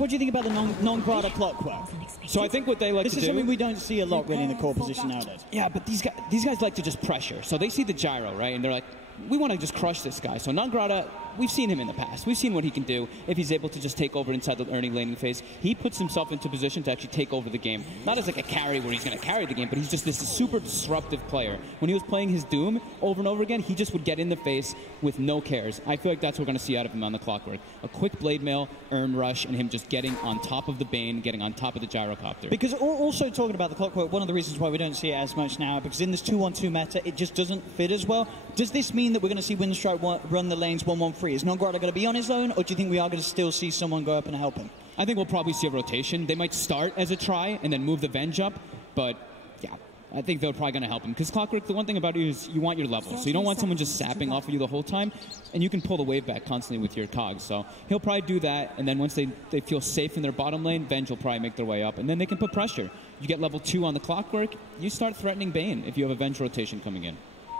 what do you think about the non-Grata clockwork? So I think what they like to do... This is something we don't see a lot really in the core position nowadays. Yeah, but these guys like to just pressure. So they see the gyro, right? And they're like, we want to just crush this guy. So non-Grata, we've seen him in the past. We've seen what he can do if he's able to just take over inside the early laning phase. He puts himself into position to actually take over the game. Not as like a carry where he's going to carry the game, but he's just this super disruptive player. When he was playing his Doom over and over again, he just would get in the face with no cares. I feel like that's what we're going to see out of him on the clockwork. A quick blade mail, earn rush, and him just getting on top of the Bane, getting on top of the gyrocopter. Because also talking about the clockwork, one of the reasons why we don't see it as much now, because in this 2-1-2 meta, it just doesn't fit as well. Does this mean that we're going to see Winstrike run the lanes 1-1-3? Is non-Grata going to be on his own, or do you think we are going to still see someone go up and help him? I think we'll probably see a rotation. They might start as a try and then move the Venge up, but yeah, I think they're probably going to help him. Because Clockwork, the one thing about it is you want your level. So you don't want someone just sapping off of you the whole time, and you can pull the wave back constantly with your cogs. So he'll probably do that, and then once they feel safe in their bottom lane, Venge will probably make their way up, and then they can put pressure. You get level 2 on the Clockwork, you start threatening Bane if you have a Venge rotation coming in.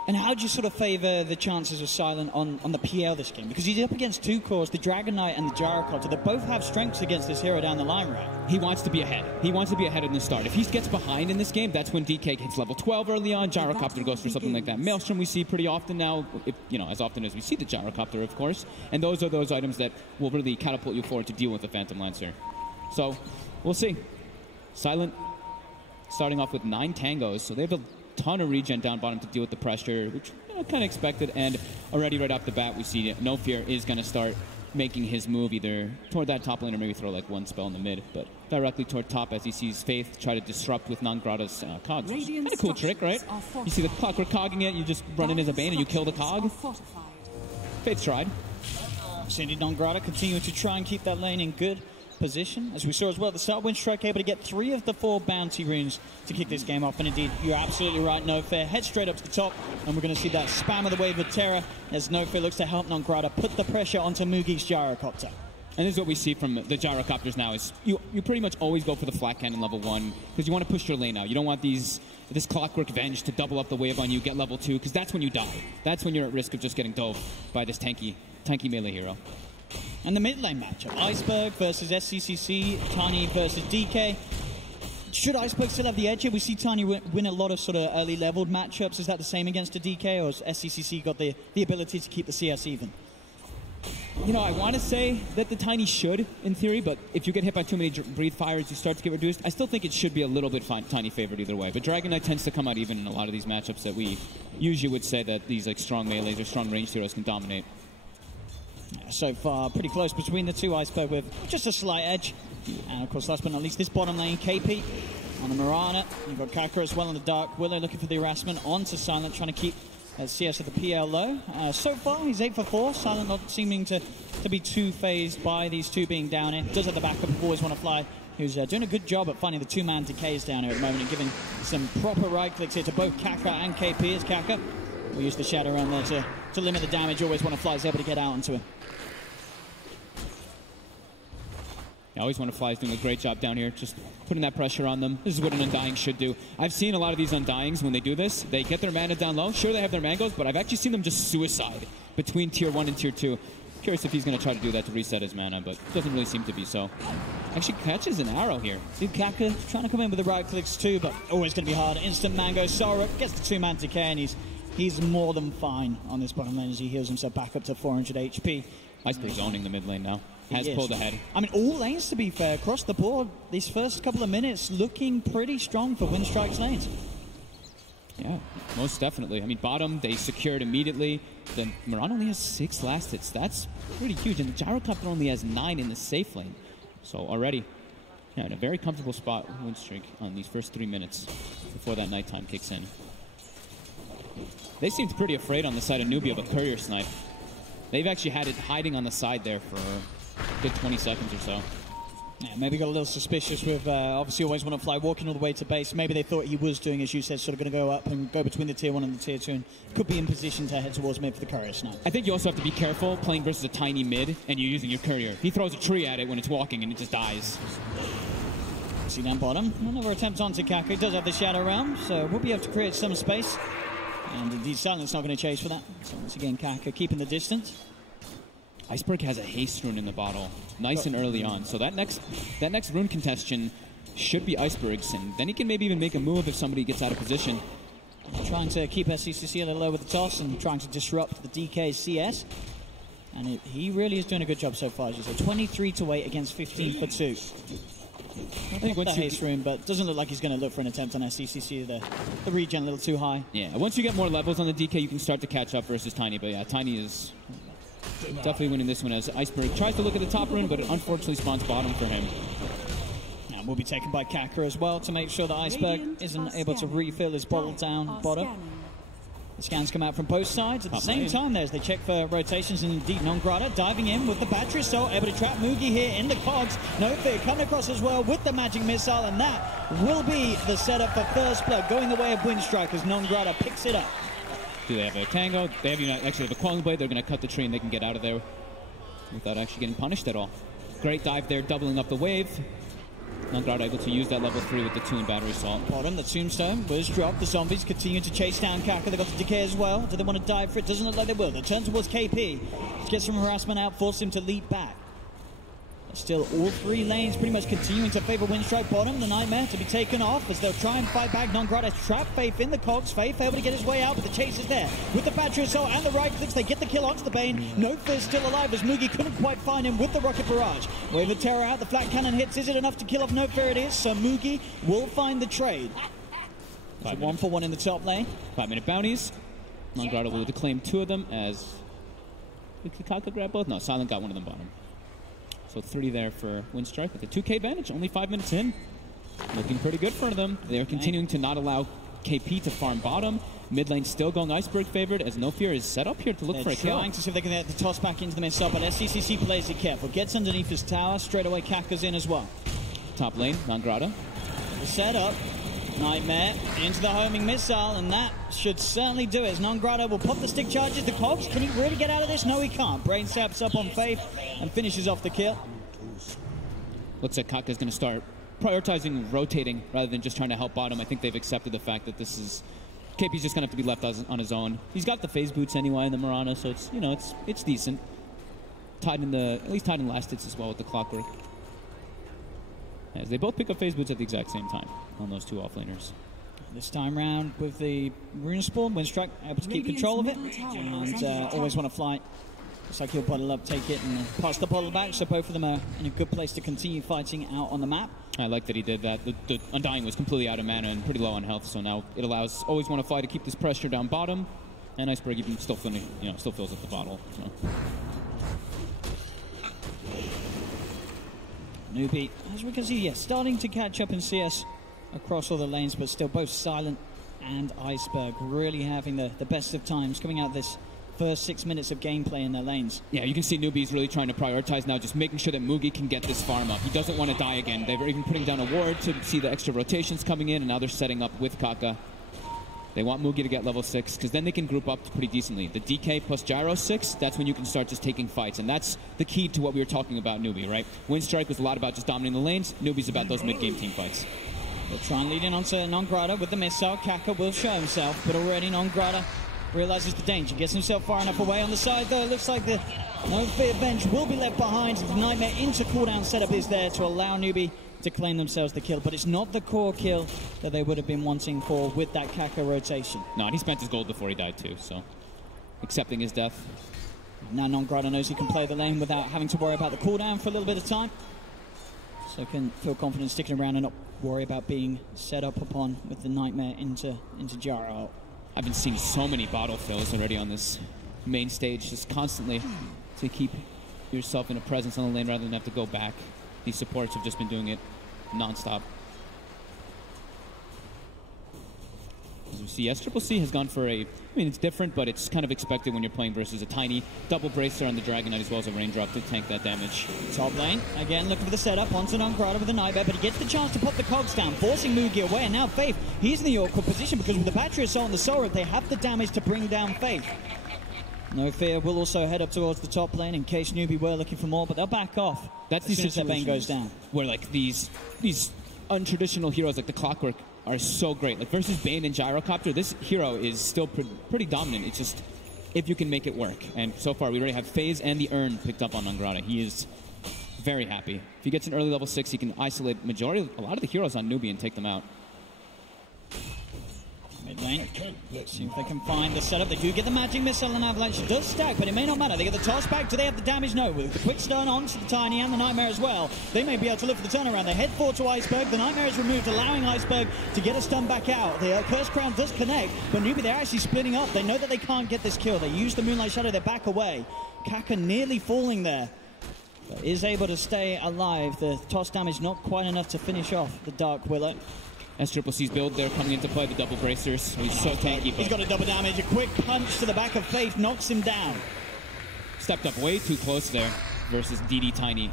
And how do you sort of favour the chances of Silent on the PL this game? Because he's up against two cores, the Dragon Knight and the Gyrocopter, that both have strengths against this hero down the line, right? He wants to be ahead. He wants to be ahead in the start. If he gets behind in this game, that's when DK hits level 12 early on. Gyrocopter goes for something like that. Maelstrom we see pretty often now, as often as we see the Gyrocopter, of course. And those are those items that will really catapult you forward to deal with the Phantom Lancer. So, we'll see. Silent starting off with 9 tangos, so they have a ton of regen down bottom to deal with the pressure, which kind of expected, and already right off the bat we see No Fear is going to start making his move either toward that top lane or maybe throw like one spell in the mid, but directly toward top as he sees Faith try to disrupt with non-Grata's cogs. Kind of cool trick, right? You see the Clockwork cogging it, you just run in as a Bane and you kill the cog. Faith tried. Cindy non-Grata continuing to try and keep that lane in good position. As we saw as well at the start, Winstrike able to get 3 of the 4 bounty runes to kick this game off. And indeed, you're absolutely right, No Fear. Head straight up to the top, and we're going to see that spam of the Wave of Terror as No Fear looks to help non-Grata put the pressure onto Mugi's Gyrocopter. And this is what we see from the Gyrocopters now, is you pretty much always go for the flat cannon level 1, because you want to push your lane out. You don't want this Clockwork Venge to double up the wave on you, get level 2, because that's when you die. That's when you're at risk of just getting dove by this tanky melee hero. And the mid lane matchup, Iceberg versus SCCC, Tiny versus DK. Should Iceberg still have the edge here? We see Tiny win a lot of sort of early leveled matchups. Is that the same against a DK, or has SCCC got the ability to keep the CS even? You know, I want to say that the Tiny should, in theory, but if you get hit by too many breathe fires, you start to get reduced. I still think it should be a little bit Tiny favored either way. But Dragon Knight tends to come out even in a lot of these matchups that we usually would say that these like strong melees or strong ranged heroes can dominate. So far, pretty close between the two. Iceberg with just a slight edge. And of course, last but not least, this bottom lane, KP on the Mirana. You've got Kaka as well in the Dark Willow looking for the harassment onto Silent, trying to keep CS at the PL low. So far, he's 8 for 4. Silent not seeming to be too phased by these two being down here. Does have the backup of Always Want to Fly, who's doing a good job at finding the 2-man decays down here at the moment and giving some proper right clicks here to both Kaka and KP. As Kaka will use the Shadow around there to limit the damage. Always Want to Fly is able to get out onto him. I always want to fly is doing a great job down here, just putting that pressure on them. This is what an Undying should do. I've seen a lot of these Undyings when they do this. They get their mana down low. Sure, they have their mangos, but I've actually seen them just suicide between tier 1 and tier 2. Curious if he's going to try to do that to reset his mana, but it doesn't really seem to be so. Actually catches an arrow here. See Kaka trying to come in with the right clicks too, but always going to be hard. Instant mango. Sorrow gets the 2-man decay, and he's more than fine on this bottom lane as he heals himself back up to 400 HP. Iceberg's owning the mid lane now. Has pulled ahead. I mean, all lanes, to be fair, across the board, these first couple of minutes looking pretty strong for Winstrike's lanes. Yeah, most definitely. I mean, bottom, they secured immediately. Then Mirana only has 6 last hits. That's pretty huge. And the Gyrocopter only has 9 in the safe lane. So already, yeah, in a very comfortable spot, Winstrike on these first 3 minutes before that nighttime kicks in. They seemed pretty afraid on the side of Newbee of a courier snipe. They've actually had it hiding on the side there for a good 20 seconds or so. Yeah, maybe got a little suspicious with, obviously Always Want to Fly walking all the way to base. Maybe they thought he was doing, as you said, sort of going to go up and go between the tier 1 and the tier 2 and could be in position to head towards mid for the courier snipe. I think you also have to be careful playing versus a tiny mid and you're using your courier. He throws a tree at it when it's walking and it just dies. See down bottom, another attempt onto Kaka. He does have the Shadow Realm, so we'll be able to create some space. And indeed, Silent's not going to chase for that. So once again, Kaka keeping the distance. Iceberg has a haste rune in the bottle, nice and early on. So that next rune contestation should be Iceberg's, and then he can maybe even make a move if somebody gets out of position. Trying to keep SCCC a little low with the toss and trying to disrupt the DK CS. And he really is doing a good job so far, as you say. 23 to 8 against 15 for 2. I think with that haste rune, but doesn't look like he's going to look for an attempt on SCCC. The regen a little too high. Yeah, once you get more levels on the DK, you can start to catch up versus Tiny. But yeah, Tiny is definitely winning this one as Iceberg tries to look at the top rune, but it unfortunately spawns bottom for him. And will be taken by Kaka as well to make sure that Iceberg isn't able to refill his bottle down bottom. The scans come out from both sides at the same time there as they check for rotations, and indeed Nongrata diving in with the battery assault, able to trap Mugi here in the cogs. No Fear coming across as well with the magic missile, and that will be the setup for first blood, going the way of Winstrike as Nongrata picks it up. Do they have a Tango? They actually have a Quelling Blade. They're going to cut the tree and they can get out of there without actually getting punished at all. Great dive there, doubling up the wave. Nongrata able to use that level 3 with the 2 and battery assault. Bottom, the tombstone was dropped. The zombies continue to chase down Kaka. They got the decay as well. Do they want to dive for it? Doesn't look like they will. They turn towards KP. Let's get some harassment out, force him to lead back. Still, all 3 lanes pretty much continuing to favor Winstrike. Bottom, the Nightmare to be taken off as they'll try and fight back. Nongrata trap Faith in the cogs. Faith able to get his way out, but the chase is there. With the battery assault and the right clicks, they get the kill onto the Bane. No Fear still alive as Mugi couldn't quite find him with the rocket barrage. Wave of Terror out, the flat cannon hits. Is it enough to kill off No Fear? It is, so Mugi will find the trade. 1 for 1 in the top lane. 5-minute bounties. Nongrata will declaim 2 of them as... Did Kaka grab both? No, Silent got one of them bottom. So 3 there for Winstrike with a 2K advantage, only 5 minutes in. Looking pretty good for them. They're continuing to not allow KP to farm bottom. Mid lane still going Iceberg favored as No Fear is set up here to look for a kill. Trying to see if they can get the toss back into the mid side, but SCCC plays it careful. Gets underneath his tower, straight away Kaka's in as well. Top lane, Nongrata. The setup. Nightmare into the homing missile, and that should certainly do it. As Nongrata will pop the stick charges, the cogs. Can he really get out of this? No, he can't. Brain saps up on Faith and finishes off the kill. Looks like Kaka's going to start prioritizing rotating rather than just trying to help bottom. I think they've accepted the fact that this is... KP's just going to have to be left on his own. He's got the phase boots anyway in the Mirana, so it's, you know, it's decent. At least tied in last hits as well with the clockwork. As they both pick up phase boots at the exact same time on those 2 offlaners. This time round with the rune spawn, Winstrike able to keep control of it and always want to fly. Looks like he'll bottle up, take it, and pass the bottle back, so both of them are in a good place to continue fighting out on the map. I like that he did that. The Undying was completely out of mana and pretty low on health, so now it allows always want to fly to keep this pressure down bottom, and Iceberg even still fills up the bottle. So. Newbee, as we can see, yes, starting to catch up in CS across all the lanes, but still both Silent and Iceberg really having the best of times coming out this first 6 minutes of gameplay in their lanes. Yeah, you can see Newbee's really trying to prioritize now, just making sure that Mugi can get this farm up. He doesn't want to die again. They're even putting down a ward to see the extra rotations coming in, and now they're setting up with Kaka. They want Mugi to get level 6, because then they can group up pretty decently. The DK plus Gyro 6, that's when you can start just taking fights, and that's the key to what we were talking about Newbee, right? Winstrike was a lot about just dominating the lanes. Newbee's about those mid-game team fights. They'll try and lead in onto Nongrata with the missile. Kaka will show himself, but already Nongrata realizes the danger. Gets himself far enough away. On the side, though, it looks like the No Fear bench will be left behind. The Nightmare into cooldown setup is there to allow Newbee to claim themselves the kill, but it's not the core kill that they would have been wanting for with that Kaka rotation. No, and he spent his gold before he died too, so accepting his death. Now Nongrata knows he can play the lane without having to worry about the cooldown for a little bit of time, so can feel confident sticking around and not worry about being set up upon with the Nightmare into Gyro. I've been seeing so many bottle fills already on this main stage, just constantly to keep yourself in a presence on the lane rather than have to go back. These supports have just been doing it non-stop. As we see, SCCC has gone for a... I mean, it's different, but it's kind of expected when you're playing versus a tiny double bracer on the Dragon Knight as well as a Raindrop to tank that damage. Top lane, again looking for the setup onto Nongrata with the Nightmare, but he gets the chance to pop the cogs down, forcing Mugi away, and now Faith, he's in the awkward position because with the battery assault on the Sora, they have the damage to bring down Faith. No Fear will also head up towards the top lane in case Newbee were looking for more, but they'll back off as soon as that Bane goes down. Where like these untraditional heroes like the Clockwork are so great. Like versus Bane and Gyrocopter, this hero is still pretty dominant. It's just if you can make it work. And so far, we already have FaZe and the Urn picked up on Nongrata. He is very happy. If he gets an early level 6, he can isolate a lot of the heroes on Newbee and take them out. Mid lane. Let's see if they can find the setup. They do get the magic missile and avalanche. It does stack, but it may not matter. They get the toss back. Do they have the damage? No. With the quick stun onto the Tiny and the Nightmare as well, they may be able to look for the turnaround. They head forward to Iceberg. The Nightmare is removed, allowing Iceberg to get a stun back out. The Curse Crown does connect, but Newbee, they're actually splitting up. They know that they can't get this kill. They use the Moonlight Shadow. They're back away. Kaka nearly falling there, but is able to stay alive. The toss damage not quite enough to finish off the Dark Willow. SCCC's build there coming into play, the double bracers. He's so tanky. He's got a double damage. A quick punch to the back of Faith knocks him down. Stepped up way too close there versus DD Tiny.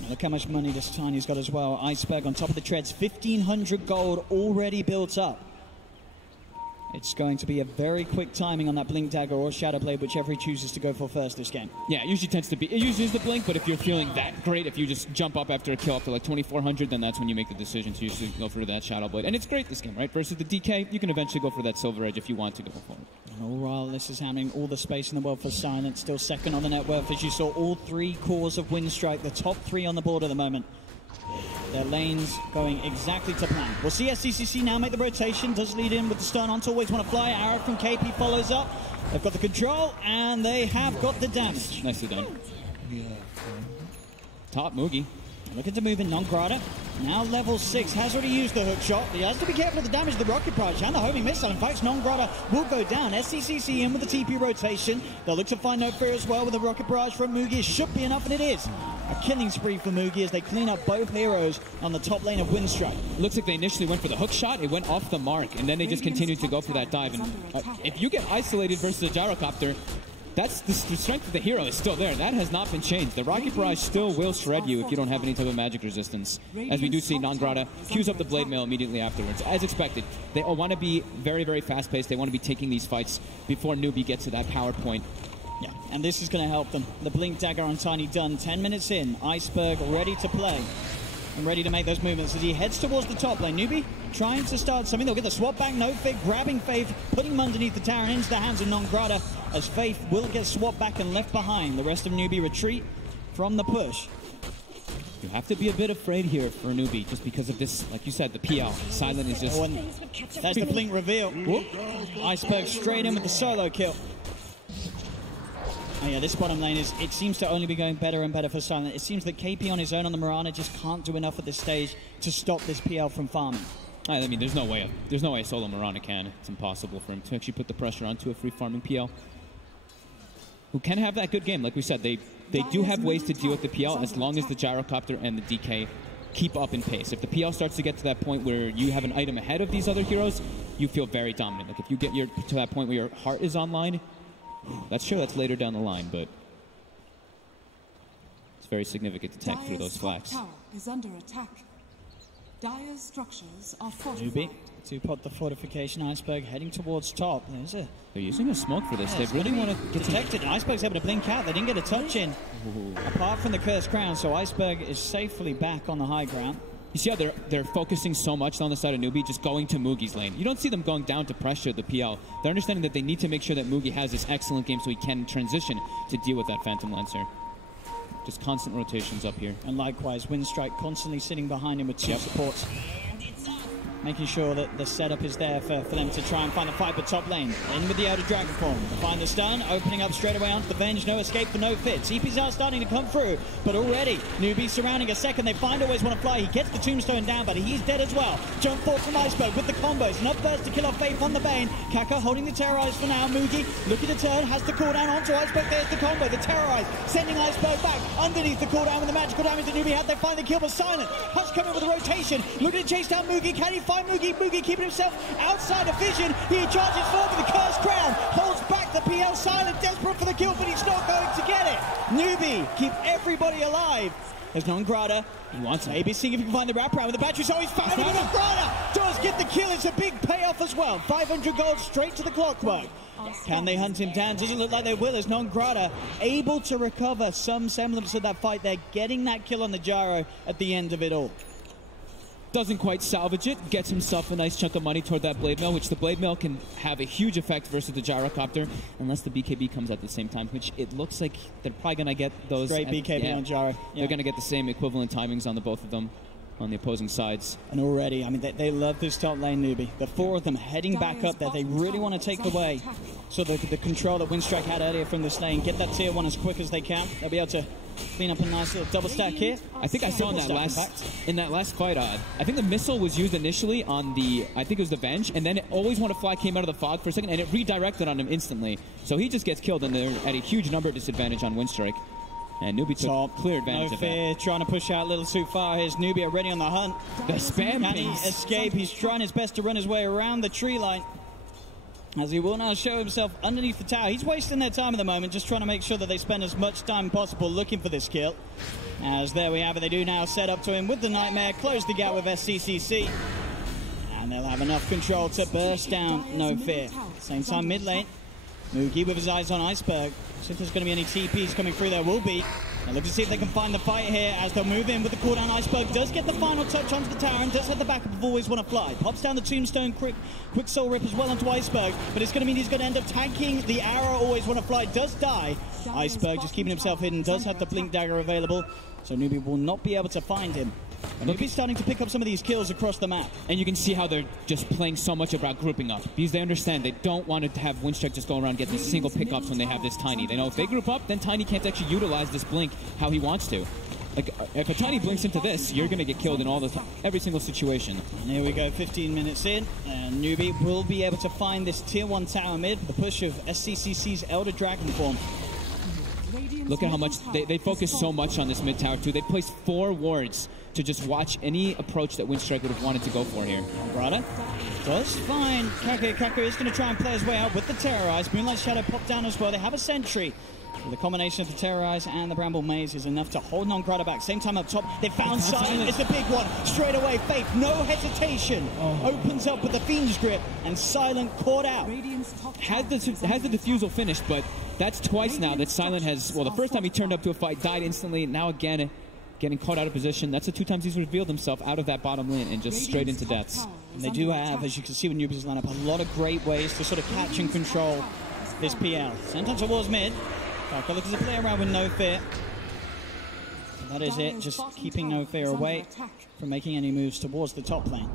Now look how much money this Tiny's got as well. Iceberg on top of the treads. 1,500 gold already built up. It's going to be a very quick timing on that Blink Dagger or Shadow Blade, whichever he chooses to go for first this game. Yeah, it usually tends to be, it usually is the Blink, but if you're feeling that great, if you just jump up after a kill up to like 2,400, then that's when you make the decision to usually go for that Shadow Blade. And it's great this game, right? Versus the DK, you can eventually go for that Silver Edge if you want to go for it. And all while this is happening, all the space in the world for Silent, still second on the net worth, as you saw all 3 cores of Winstrike, the top 3 on the board at the moment. Their lanes going exactly to plan. We'll see SCCC now make the rotation. Does lead in with the stun on to always want to fly. Arrow from KP follows up. They've got the control and they have got the damage. Nicely done. Top Mugi. Looking to move in Nongrata. Now level 6 has already used the hook shot. He has to be careful of the damage of the rocket barrage and the homing missile. In fact, Nongrata will go down. SCCC in with the TP rotation. They'll look to find no fear as well with the rocket barrage from Mugi. It should be enough, and it is. A killing spree for Mugi as they clean up both heroes on the top lane of Winstrike. Looks like they initially went for the hook shot. It went off the mark, and then they just continued to go for that dive. And if you get isolated versus a gyrocopter, that's the strength of the hero is still there. That has not been changed. The rocket barrage still will shred you if you don't have any type of magic resistance. As we do see, Nongrata queues up the blade mail immediately afterwards. As expected, they all want to be very, very fast-paced. They want to be taking these fights before Newbee gets to that power point. Yeah, and this is going to help them. The Blink Dagger on Tiny done. 10 minutes in. Iceberg ready to play and ready to make those movements as he heads towards the top lane. Newbee trying to start something. They'll get the swap back. No Fig grabbing Faith, putting him underneath the tower and into the hands of Nongrata as Faith will get swapped back and left behind. The rest of Newbee retreat from the push. You have to be a bit afraid here for Newbee just because of this, like you said, the PL. Silent is just... Oh, that's the Blink reveal. Whoop. Iceberg straight in with the solo kill. Oh yeah, this bottom lane it seems to only be going better and better for Silent. It seems that KP on his own on the Mirana just can't do enough at this stage to stop this PL from farming. I mean, there's no way a solo Mirana can. It's impossible for him to actually put the pressure onto a free farming PL who can have that good game. Like we said, they do have ways to deal with the PL as long as the gyrocopter and the DK keep up in pace. If the PL starts to get to that point where you have an item ahead of these other heroes, you feel very dominant. Like if you get to that point where your heart is online, that's sure that's later down the line, but it's very significant to tank through those flags. Tower is under attack. Dire's structures are fortified. Newbee to put the fortification. Iceberg heading towards top. They're using a smoke for this. They really want to get protected. Iceberg's able to blink out. They didn't get a touch in. Apart from the Cursed Crown, so Iceberg is safely back on the high ground. You see how they're focusing so much on the side of Newbee, just going to Mugi's lane. You don't see them going down to pressure the PL. They're understanding that they need to make sure that Mugi has this excellent game so he can transition to deal with that Phantom Lancer. Just constant rotations up here. And likewise, Winstrike constantly sitting behind him with 2 supports. Making sure that the setup is there for them to try and find the fight, but top lane. In with the Elder Dragon form. Find the stun, opening up straight away onto the Venge. No escape for no fit. CP's are starting to come through, but already Newbee surrounding a second. They find always want to fly. He gets the tombstone down, but he's dead as well. Jump forward from Iceberg with the combos. Enough burst to kill off Faith on the Bane. Kaka holding the Terrorize for now. Mugi looking to turn, has the cooldown onto Iceberg. There's the combo, the Terrorize, sending Iceberg back underneath the cooldown with the magical damage that Newbee had. They find the kill, but Silent has come in with a rotation. Looking to chase down Mugi. Can he find Mugi? Mugi keeping himself outside of vision. He charges forward with the Cursed Crown. Holds back the PL. Silent desperate for the kill, but he's not going to get it. Newbee keep everybody alive. There's Nongrata. He wants it. Maybe seeing if he can find the wraparound with the battery. So he's found him. Nongrata does get the kill. It's a big payoff as well. 500 gold straight to the clockwork. Can they hunt him down? Doesn't look like they will. As Nongrata able to recover some semblance of that fight. They're getting that kill on the gyro at the end of it all. Doesn't quite salvage it. Gets himself a nice chunk of money toward that Blade Mail, which the Blade Mail can have a huge effect versus the Gyrocopter, unless the BKB comes at the same time, which it looks like they're probably going to get those. Great BKB on Gyro. They're going to get the same equivalent timings on the both of them on the opposing sides. And already, I mean, they love this top lane, Newbee. The four of them heading back up there. They really want to take away the control that Winstrike had earlier from this lane. Get that tier 1 as quick as they can. They'll be able to clean up a nice little double stack here. I think I saw in that last fight, I think the missile was used initially on I think it was the Venge, and then Always Want to Fly came out of the fog for a second, and it redirected on him instantly. So he just gets killed, and they're at a huge number disadvantage on Winstrike. And Newbee took clear advantage of that. No fear, trying to push out a little too far. Here's Newbee already on the hunt. The spam Can he escape? He's trying his best to run his way around the tree line, as he will now show himself underneath the tower. He's wasting their time at the moment, just trying to make sure that they spend as much time possible looking for this kill. As there we have it, they do now set up to him with the Nightmare, close the gap with SCCC. And they'll have enough control to burst down No Fear. Same time mid lane, Moogie with his eyes on Iceberg. See if there's going to be any TPs coming through. There will be. Now look to see if they can find the fight here as they'll move in with the cooldown. Iceberg does get the final touch onto the tower and does have the backup of Always Want to Fly. Pops down the Tombstone, quick Soul Rip as well onto Iceberg, but it's going to mean he's going to end up tanking the arrow. Always Want to Fly does die. Iceberg just keeping himself hidden, does have the Blink Dagger available, so Newbee will not be able to find him. And Newbee's starting to pick up some of these kills across the map. And you can see how they're just playing so much about grouping up, because they understand they don't want to have Winstrike just go around and get these single pickups when they have this Tiny. They know if they group up, then Tiny can't actually utilize this blink how he wants to. Like, if a Tiny blinks into this, you're going to get killed in every single situation. And here we go, 15 minutes in, and Newbee will be able to find this tier 1 tower mid with the push of SCCC's Elder Dragon form. Look at how much they focus so much on this mid tower too. They placed 4 wards to just watch any approach that Winstrike would have wanted to go for here. Brada does find Kaka. Kaka is going to try and play his way out with the Terrorize. Moonlight Shadow popped down as well. They have a sentry. The combination of the Terrorize and the Bramble Maze is enough to hold Nongrada back. Same time up top, they found Silent. It's the big one. Straight away, Faith, no hesitation. Opens up with the Fiend's Grip, and Silent caught out. Has the defusal finished, but that's twice now that Silent has, well, the first time he turned up to a fight, died instantly. Now again, getting caught out of position. That's the 2 times he's revealed himself out of that bottom lane and just straight into deaths. And they do have, as you can see with Newbee's lineup, a lot of great ways to sort of catch and control this PL. Sometimes towards mid. Kaka looking to play around with No Fear. That is it, just keeping No Fear away from making any moves towards the top lane.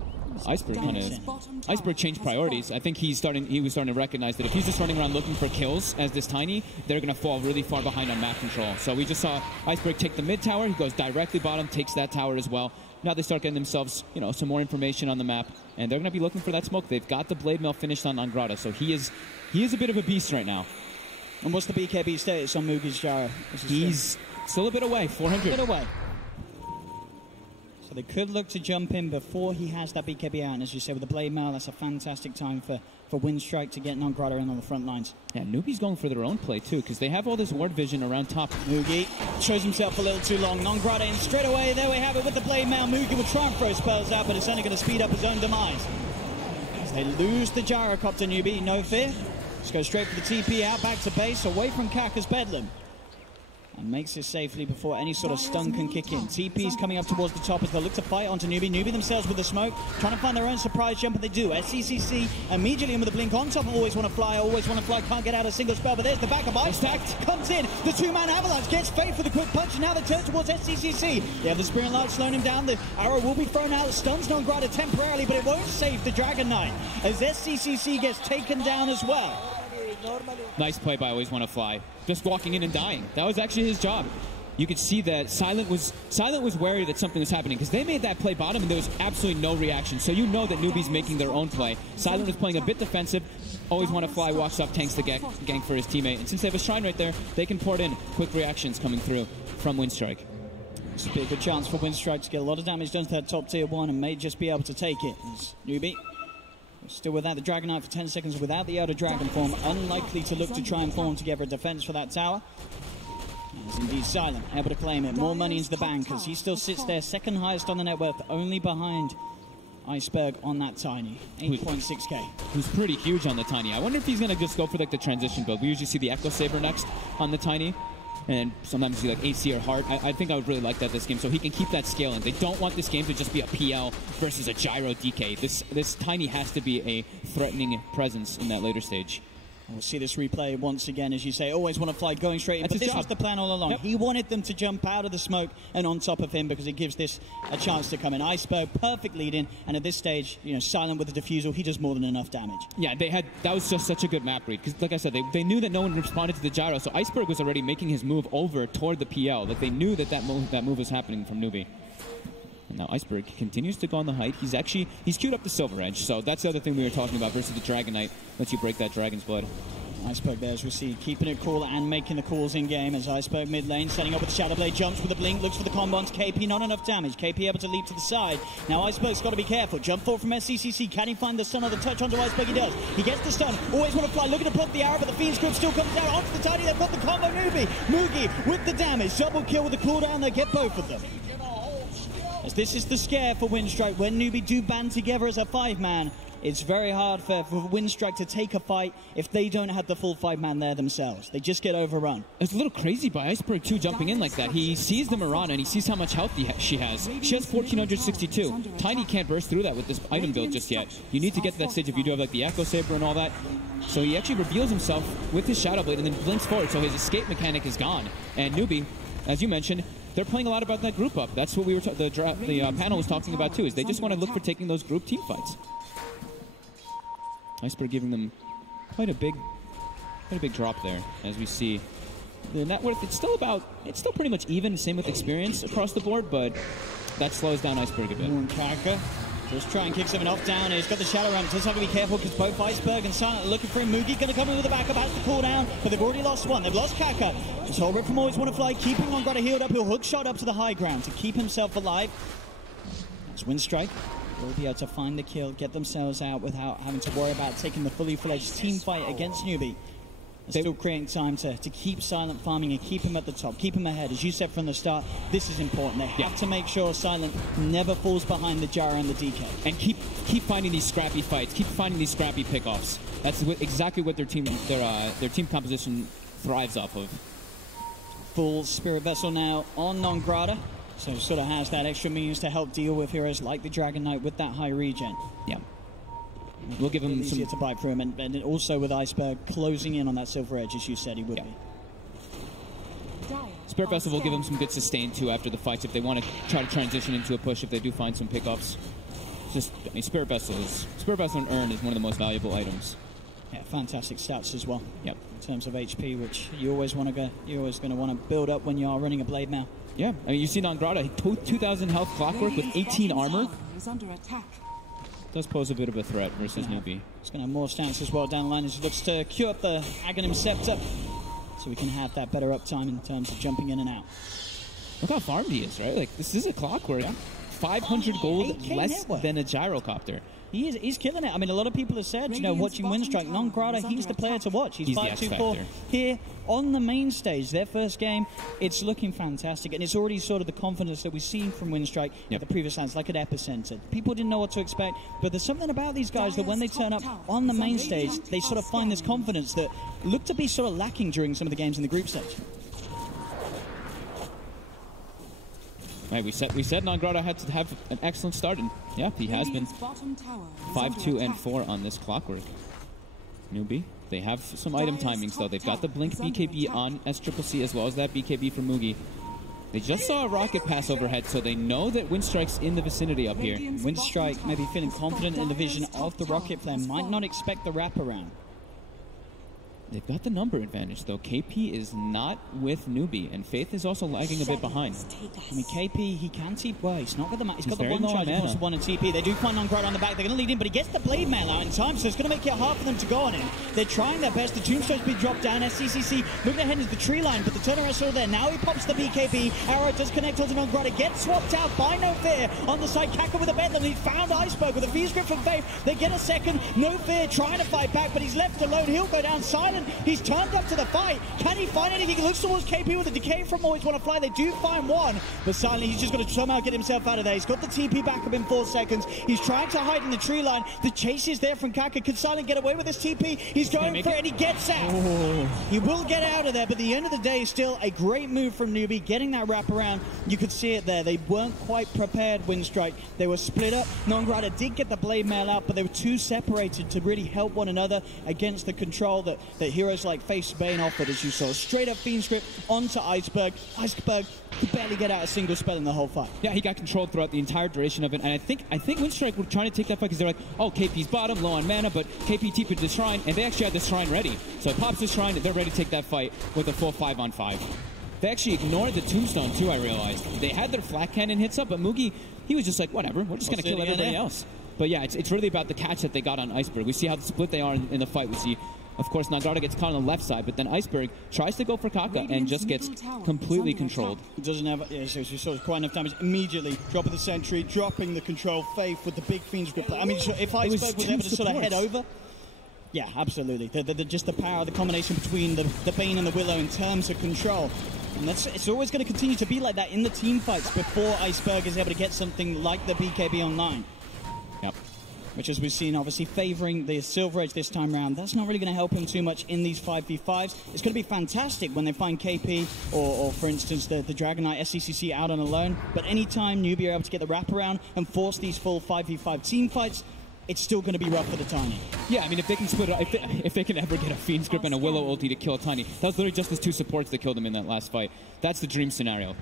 Iceberg changed priorities. I think he was starting to recognize that if he's just running around looking for kills as this Tiny, they're going to fall really far behind on map control. So we just saw Iceberg take the mid tower. He goes directly bottom, takes that tower as well. Now they start getting themselves, some more information on the map, and they're going to be looking for that smoke. They've got the Blade Mail finished on Grata, so he is a bit of a beast right now. And what's the BKB status on Moogie's Gyro? He's still a bit away, 400. A bit away. So they could look to jump in before he has that BKB out. And as you said, with the Blade Mail, that's a fantastic time for Winstrike to get Nongrata in on the front lines. Yeah, Newbee's going for their own play, too, because they have all this ward vision around top. Moogie shows himself a little too long. Nongrata in straight away. There we have it with the Blade Mail. Moogie will try and throw spells out, but it's only going to speed up his own demise. As they lose the Gyrocopter, Newbee, No Fear. Just go straight for the TP out, back to base, away from Kaka's Bedlam. And makes it safely before any sort of stun can kick in. TP's coming up towards the top as they look to fight onto Newbee. Newbee themselves with the smoke, trying to find their own surprise jump, and they do. SCCC immediately in with a blink on top. Always Want to Fly, can't get out a single spell, but there's the back of Ice Stack. Comes in, the 2-man avalanche gets Faith for the quick punch, and now they turn towards SCCC. They have the Spirit Light slowing him down. The arrow will be thrown out, stuns Nongrata temporarily, but it won't save the Dragon Knight as SCCC gets taken down as well. Nice play by Always Want to Fly. Just walking in and dying. That was actually his job. You could see that Silent was wary that something was happening because they made that play bottom and there was absolutely no reaction. So you know that Newbee's making their own play. Silent was playing a bit defensive. Always Want to Fly walks up, tanks the gank for his teammate. And since they have a Shrine right there, they can port in quick reactions coming through from Winstrike. This would be a good chance for Winstrike to get a lot of damage done to that top tier 1 and may just be able to take it. As Newbee still without the Dragon Knight for 10 seconds, without the Elder Dragon form, unlikely to look to try and form together a defense for that tower. As indeed Silent, able to claim it. More money into the bank as he still sits there, second highest on the net worth, only behind Iceberg on that Tiny, 8.6k. Who's pretty huge on the Tiny. I wonder if he's going to just go for like the transition build. We usually see the Echo Saber next on the Tiny. and sometimes you see like AC or Heart. I think I would really like that this game, so he can keep that scaling. They don't want this game to just be a PL versus a Gyro DK. This Tiny has to be a threatening presence in that later stage. We'll see this replay once again, as you say. Always want to fly going straight in, but this was the plan all along. Yep. He wanted them to jump out of the smoke and on top of him because it gives this a chance to come in. Iceberg, perfect lead in, and at this stage, you know, Silent with the defusal, he does more than enough damage. Yeah, that was just such a good map read, because like I said, they knew that no one responded to the Gyro, so Iceberg was already making his move over toward the PL. Like, they knew that move was happening from Newbee. And now Iceberg continues to go on the height. He's queued up the Silver Edge, so that's the other thing we were talking about versus the Dragon Knight. Lets you break that Dragon's Blood. Iceberg there, as we see, keeping it cool and making the calls in game as Iceberg mid lane, setting up with the Shadow Blade, jumps with the blink, looks for the combos. KP, not enough damage. KP able to leap to the side. Now Iceberg's got to be careful. Jump forward from SCCC. Can he find the stun or the touch onto Iceberg? He does. He gets the stun. Always want to fly. Looking to pop the arrow, but the Fiend Script still comes down onto the Tiny. They've got the combo. Newbee. Mugi with the damage. Double kill with the cooldown. They get both of them. As this is the scare for Winstrike. When Newbee do band together as a 5-man, it's very hard for Winstrike to take a fight if they don't have the full 5-man there themselves. They just get overrun. It's a little crazy by Iceberg, too, jumping in like that. He sees the Mirana, and he sees how much health she has. She has 1,462. Tiny can't burst through that with this item build just yet. You need to get to that stage if you do have like the Echo Saber and all that. So he actually reveals himself with his Shadow Blade and then blinks forward, so his escape mechanic is gone. And Newbee, as you mentioned, they're playing a lot about that group up. That's what we were the panel was talking about too. Is they just want to look for taking those group team fights. Iceberg giving them quite a big drop there, as we see. The net worth, it's still pretty much even. Same with experience across the board, but that slows down Iceberg a bit. Kaka just try and kick something off down. He's got the Shadow Ramp. Just have to be careful because both Iceberg and Silent are looking for him. Mugi going to come in with the backup, has the cooldown, but they've already lost one. They've lost Kaka. This whole Rip from Always Want to Fly, keeping on Greta healed up. He'll hook shot up to the high ground to keep himself alive. That's Winstrike. Will be able to find the kill, get themselves out without having to worry about taking the fully fledged team fight against Newbee. They're still creating time to keep Silent farming and keep him at the top, keep him ahead. As you said from the start, this is important. They have to make sure Silent never falls behind the Gyro and the DK. And keep finding these scrappy fights, keep finding these scrappy pickoffs. That's exactly what their team composition thrives off of. Full Spirit Vessel now on Non-Grata. So sort of has that extra means to help deal with heroes like the Dragon Knight with that high regen. Yeah. We'll give him easier to buy through him, and also with Iceberg closing in on that Silver Edge, as you said he would be. Spirit Vessel will give him some good sustain too after the fights if they want to try to transition into a push if they do find some pickoffs. Just Spirit Vessel and Urn is one of the most valuable items. Yeah, fantastic stats as well. Yep. In terms of HP, which you always want to go, you're always going to want to build up when you are running a blade now. Yeah, I mean you see Non-Grata, 2,000 health Clockwork with 18 armor. Does pose a bit of a threat versus Newbee. He's going to have more stance as well down the line as he looks to queue up the Aghanim Scepter so we can have that better uptime in terms of jumping in and out. Look how farmed he is, right? Like, this is a Clockwork. 500 gold less than a Gyrocopter. He's killing it. I mean, a lot of people have said, you know, watching Winstrike, Non-Grata, he's the player to watch. He's 5-2-4 here on the main stage. Their first game, it's looking fantastic. And it's already sort of the confidence that we've seen from Winstrike at the previous lands, like at Epicenter. People didn't know what to expect, but there's something about these guys that when they turn up on the main stage, they sort of find this confidence that looked to be sort of lacking during some of the games in the group stage. Right, we said Non-Grata had to have an excellent start, and yeah, he has been. 5-2-4 on this Clockwork. Newbee, they have some item timings though. They've got the Blink BKB on SCCC as well as that BKB for Mugi. They just saw a rocket pass overhead, so they know that Winstrike's in the vicinity up here. Winstrike maybe feeling confident in the vision of the rocket flare, might not expect the wraparound. They've got the number advantage, though. KP is not with Newbee, and Faith is also lagging a bit behind. I mean, KP, he can TP. Well, he's not got the he's got the one charge, he wants to one and TP. They do find Non-Grata on the back. They're going to lead in, but he gets the Blade Mail out in time, so it's going to make it hard for them to go on him. They're trying their best. The Tombstone's been dropped down. SCCC looking ahead is the tree line, but the turnaround's still there. Now he pops the BKB. Arrow does connect onto Non-Grata. Gets swapped out by No Fear on the side. Kaka with a Bedlam. He found Iceberg with a V-script from Faith. They get a second. No Fear trying to fight back, but he's left alone. He'll go down. Silent Silent, he's turned up to the fight. Can he find anything? He looks towards KP with the decay from Always Want to Fly. They do find one, but Silent, he's just going to somehow get himself out of there. He's got the TP back up in 4 seconds. He's trying to hide in the tree line. The chase is there from Kaka. Can Silent get away with this TP? He's going for it, and he gets out. Oh. He will get out of there, but at the end of the day, still a great move from Newbee, getting that wrap around. You could see it there. They weren't quite prepared, Winstrike. They were split up. Nongrata did get the blade mail out, but they were too separated to really help one another against the control that heroes like Face Bane offered, as you saw. Straight up Fiend Script onto Iceberg. Iceberg could barely get out a single spell in the whole fight. Yeah, he got controlled throughout the entire duration of it, and I think Winstrike were trying to take that fight because they're like, oh, KP's bottom, low on mana, but KP TP'd the Shrine, and they actually had the Shrine ready. So it pops the Shrine, and they're ready to take that fight with a full 5-on-5. They actually ignored the Tombstone, too, I realized. They had their flat cannon hits up, but Mugi, he was just like, whatever, we're just going to kill everybody else. But yeah, it's really about the catch that they got on Iceberg. We see how split they are in the fight. We see, of course, Nongrata gets caught on the left side, but then Iceberg tries to go for Kaka and just gets completely controlled. He doesn't have, yeah, so she saw quite enough damage. Immediately dropping the sentry, dropping the control, Faith with the big Fiend's grip. I mean, if Iceberg was able to sort of head over, yeah, absolutely. Just the power, the combination between the Bane and the Willow in terms of control. And it's always going to continue to be like that in the team fights before Iceberg is able to get something like the BKB online. Yep. Which, as we've seen, obviously favouring the Silver Edge this time around. That's not really going to help him too much in these 5v5s. It's going to be fantastic when they find KP or for instance, the Dragon Knight SCCC out on alone. But anytime Newbee are able to get the wraparound and force these full 5v5 team fights, it's still going to be rough for the Tiny. Yeah, I mean, if they can split it, if they can ever get a Fiend's Grip and a Willow ulti to kill Tiny, that was literally just his 2 supports that killed him in that last fight. That's the dream scenario.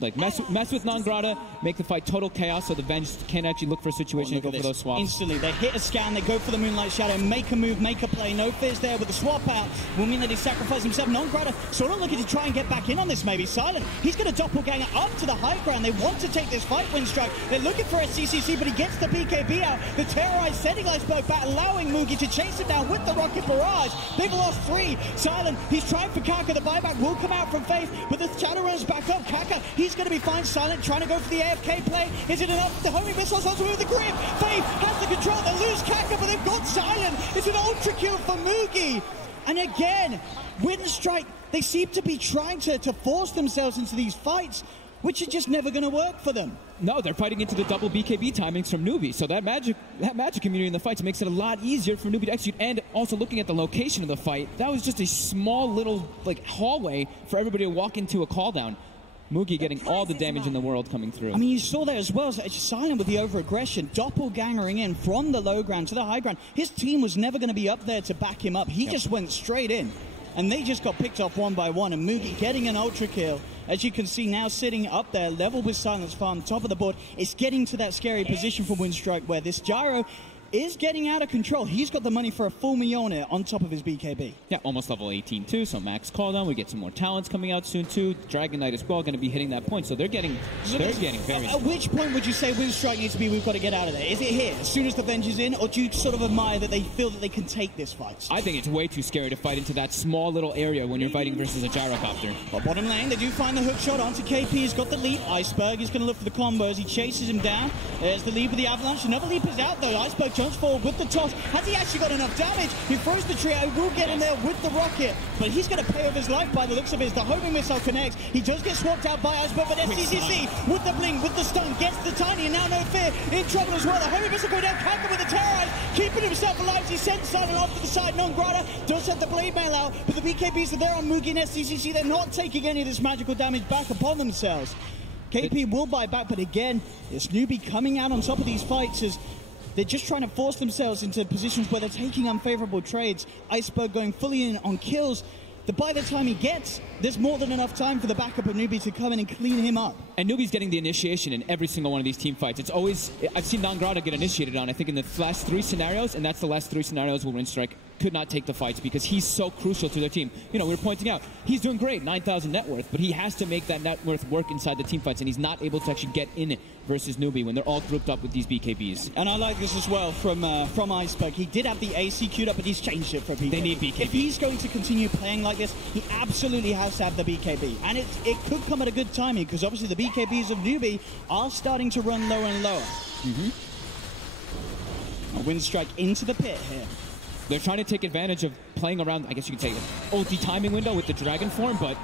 Like, mess with Nongrata, make the fight total chaos so the Venge can actually look for a situation and go for those swaps. Instantly, they hit a scan, they go for the Moonlight Shadow, make a move, make a play. No fears there with the swap out. Will mean that he sacrificed himself. Nongrata sort of looking to try and get back in on this, maybe. Silent, he's going to doppelganger up to the high ground. They want to take this fight, Winstrike. They're looking for SCCC, but he gets the BKB out. The terrorized sending Iceberg back, allowing Mugi to chase him down with the Rocket Barrage. They've lost 3. Silent, he's trying for Kaka. The buyback will come out from Faith, but the Shadow runs back up. Kaka, he's going to be fine. Silent trying to go for the AFK play. Is it enough? The homing missiles also move the grip. Faith has the control. They lose Kaka, but they've got Silent. It's an ultra kill for Mugi. And again, Winstrike, they seem to be trying to force themselves into these fights, which are just never going to work for them. No, they're fighting into the double BKB timings from Newbee. So that magic community in the fights makes it a lot easier for Newbee to execute. And also looking at the location of the fight, that was just a small little hallway for everybody to walk into a call down. Mugi getting all the damage in the world coming through. I mean, you saw that as well. So Silent with the over-aggression, doppelgangering in from the low ground to the high ground. His team was never going to be up there to back him up. He just went straight in. And they just got picked off one by one. And Mugi getting an ultra kill. As you can see now sitting up there, level with Silence Farm, top of the board. It's getting to that scary position for Winstrike where this Gyro is getting out of control. He's got the money for a full Mjolnir on top of his BKB. Yeah, almost level 18 too, so max cooldown. We get some more talents coming out soon too. Dragon Knight as well going to be hitting that point, so they're getting very... At which point would you say Winstrike needs to be, we've got to get out of there? Is it here, as soon as the Venge is in, or do you sort of admire that they feel that they can take this fight? I think it's way too scary to fight into that small little area when you're fighting versus a gyrocopter. Well, bottom lane, they do find the hook shot onto KP. He's got the leap. Iceberg is going to look for the combos. He chases him down. There's the leap with the avalanche. Another leap is out though. Iceberg jumps forward with the top. Has he actually got enough damage? He throws the trio, will get in there with the rocket, but he's going to pay with his life by the looks of it. The homing missile connects. He does get swapped out by Iceberg, but SCCC with the bling, with the stun, gets the Tiny, and now No Fear in trouble as well. The homing missile going down, Kaka with the terrorize, keeping himself alive. He sends Silent off to the side. Nongrata does have the blade mail out, but the BKBs are there on Mugi and SCCC. They're not taking any of this magical damage back upon themselves. KP will buy back, but again, it's Newbee coming out on top of these fights as they're just trying to force themselves into positions where they're taking unfavorable trades. Iceberg going fully in on kills. That by the time he gets, there's more than enough time for the backup of Newbee to come in and clean him up. And Newbee's getting the initiation in every single one of these team fights. It's always, I've seen Nongrata get initiated on, I think, in the last 3 scenarios, and that's the last 3 scenarios where Winstrike could not take the fights because he's so crucial to their team. You know, we were pointing out, he's doing great, 9,000 net worth, but he has to make that net worth work inside the team fights, and he's not able to actually get in it versus Newbee when they're all grouped up with these BKBs. And I like this as well from Iceberg. He did have the AC queued up, but he's changed it for a BKB. They need BKB. If he's going to continue playing like this, he absolutely has to have the BKB. And it could come at a good timing, because obviously the BKBs of Newbee are starting to run lower and lower. Winstrike into the pit here. They're trying to take advantage of playing around, I guess you could say, ulti timing window with the dragon form, but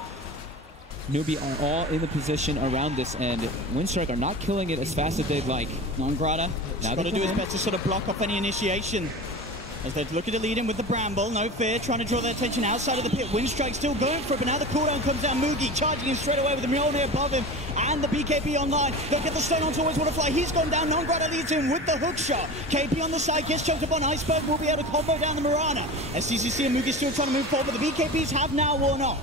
Newbee are all in the position around this, and Winstrike are not killing it as fast as they'd like. Non-Grata has got to do his best to sort of block off any initiation. As they look at the lead in with the Bramble, no fear, trying to draw their attention outside of the pit. Winstrike still going for it, but now the cooldown comes down. Mugi charging him straight away with the Mjolnir above him, and the BKB online. They'll get the stone on towards Waterfly. He's gone down. Non-Grata leads him with the hook shot. KP on the side gets choked up on Iceberg. Will be able to combo down the Mirana. As CCC and Mugi still trying to move forward, but the BKBs have now worn off.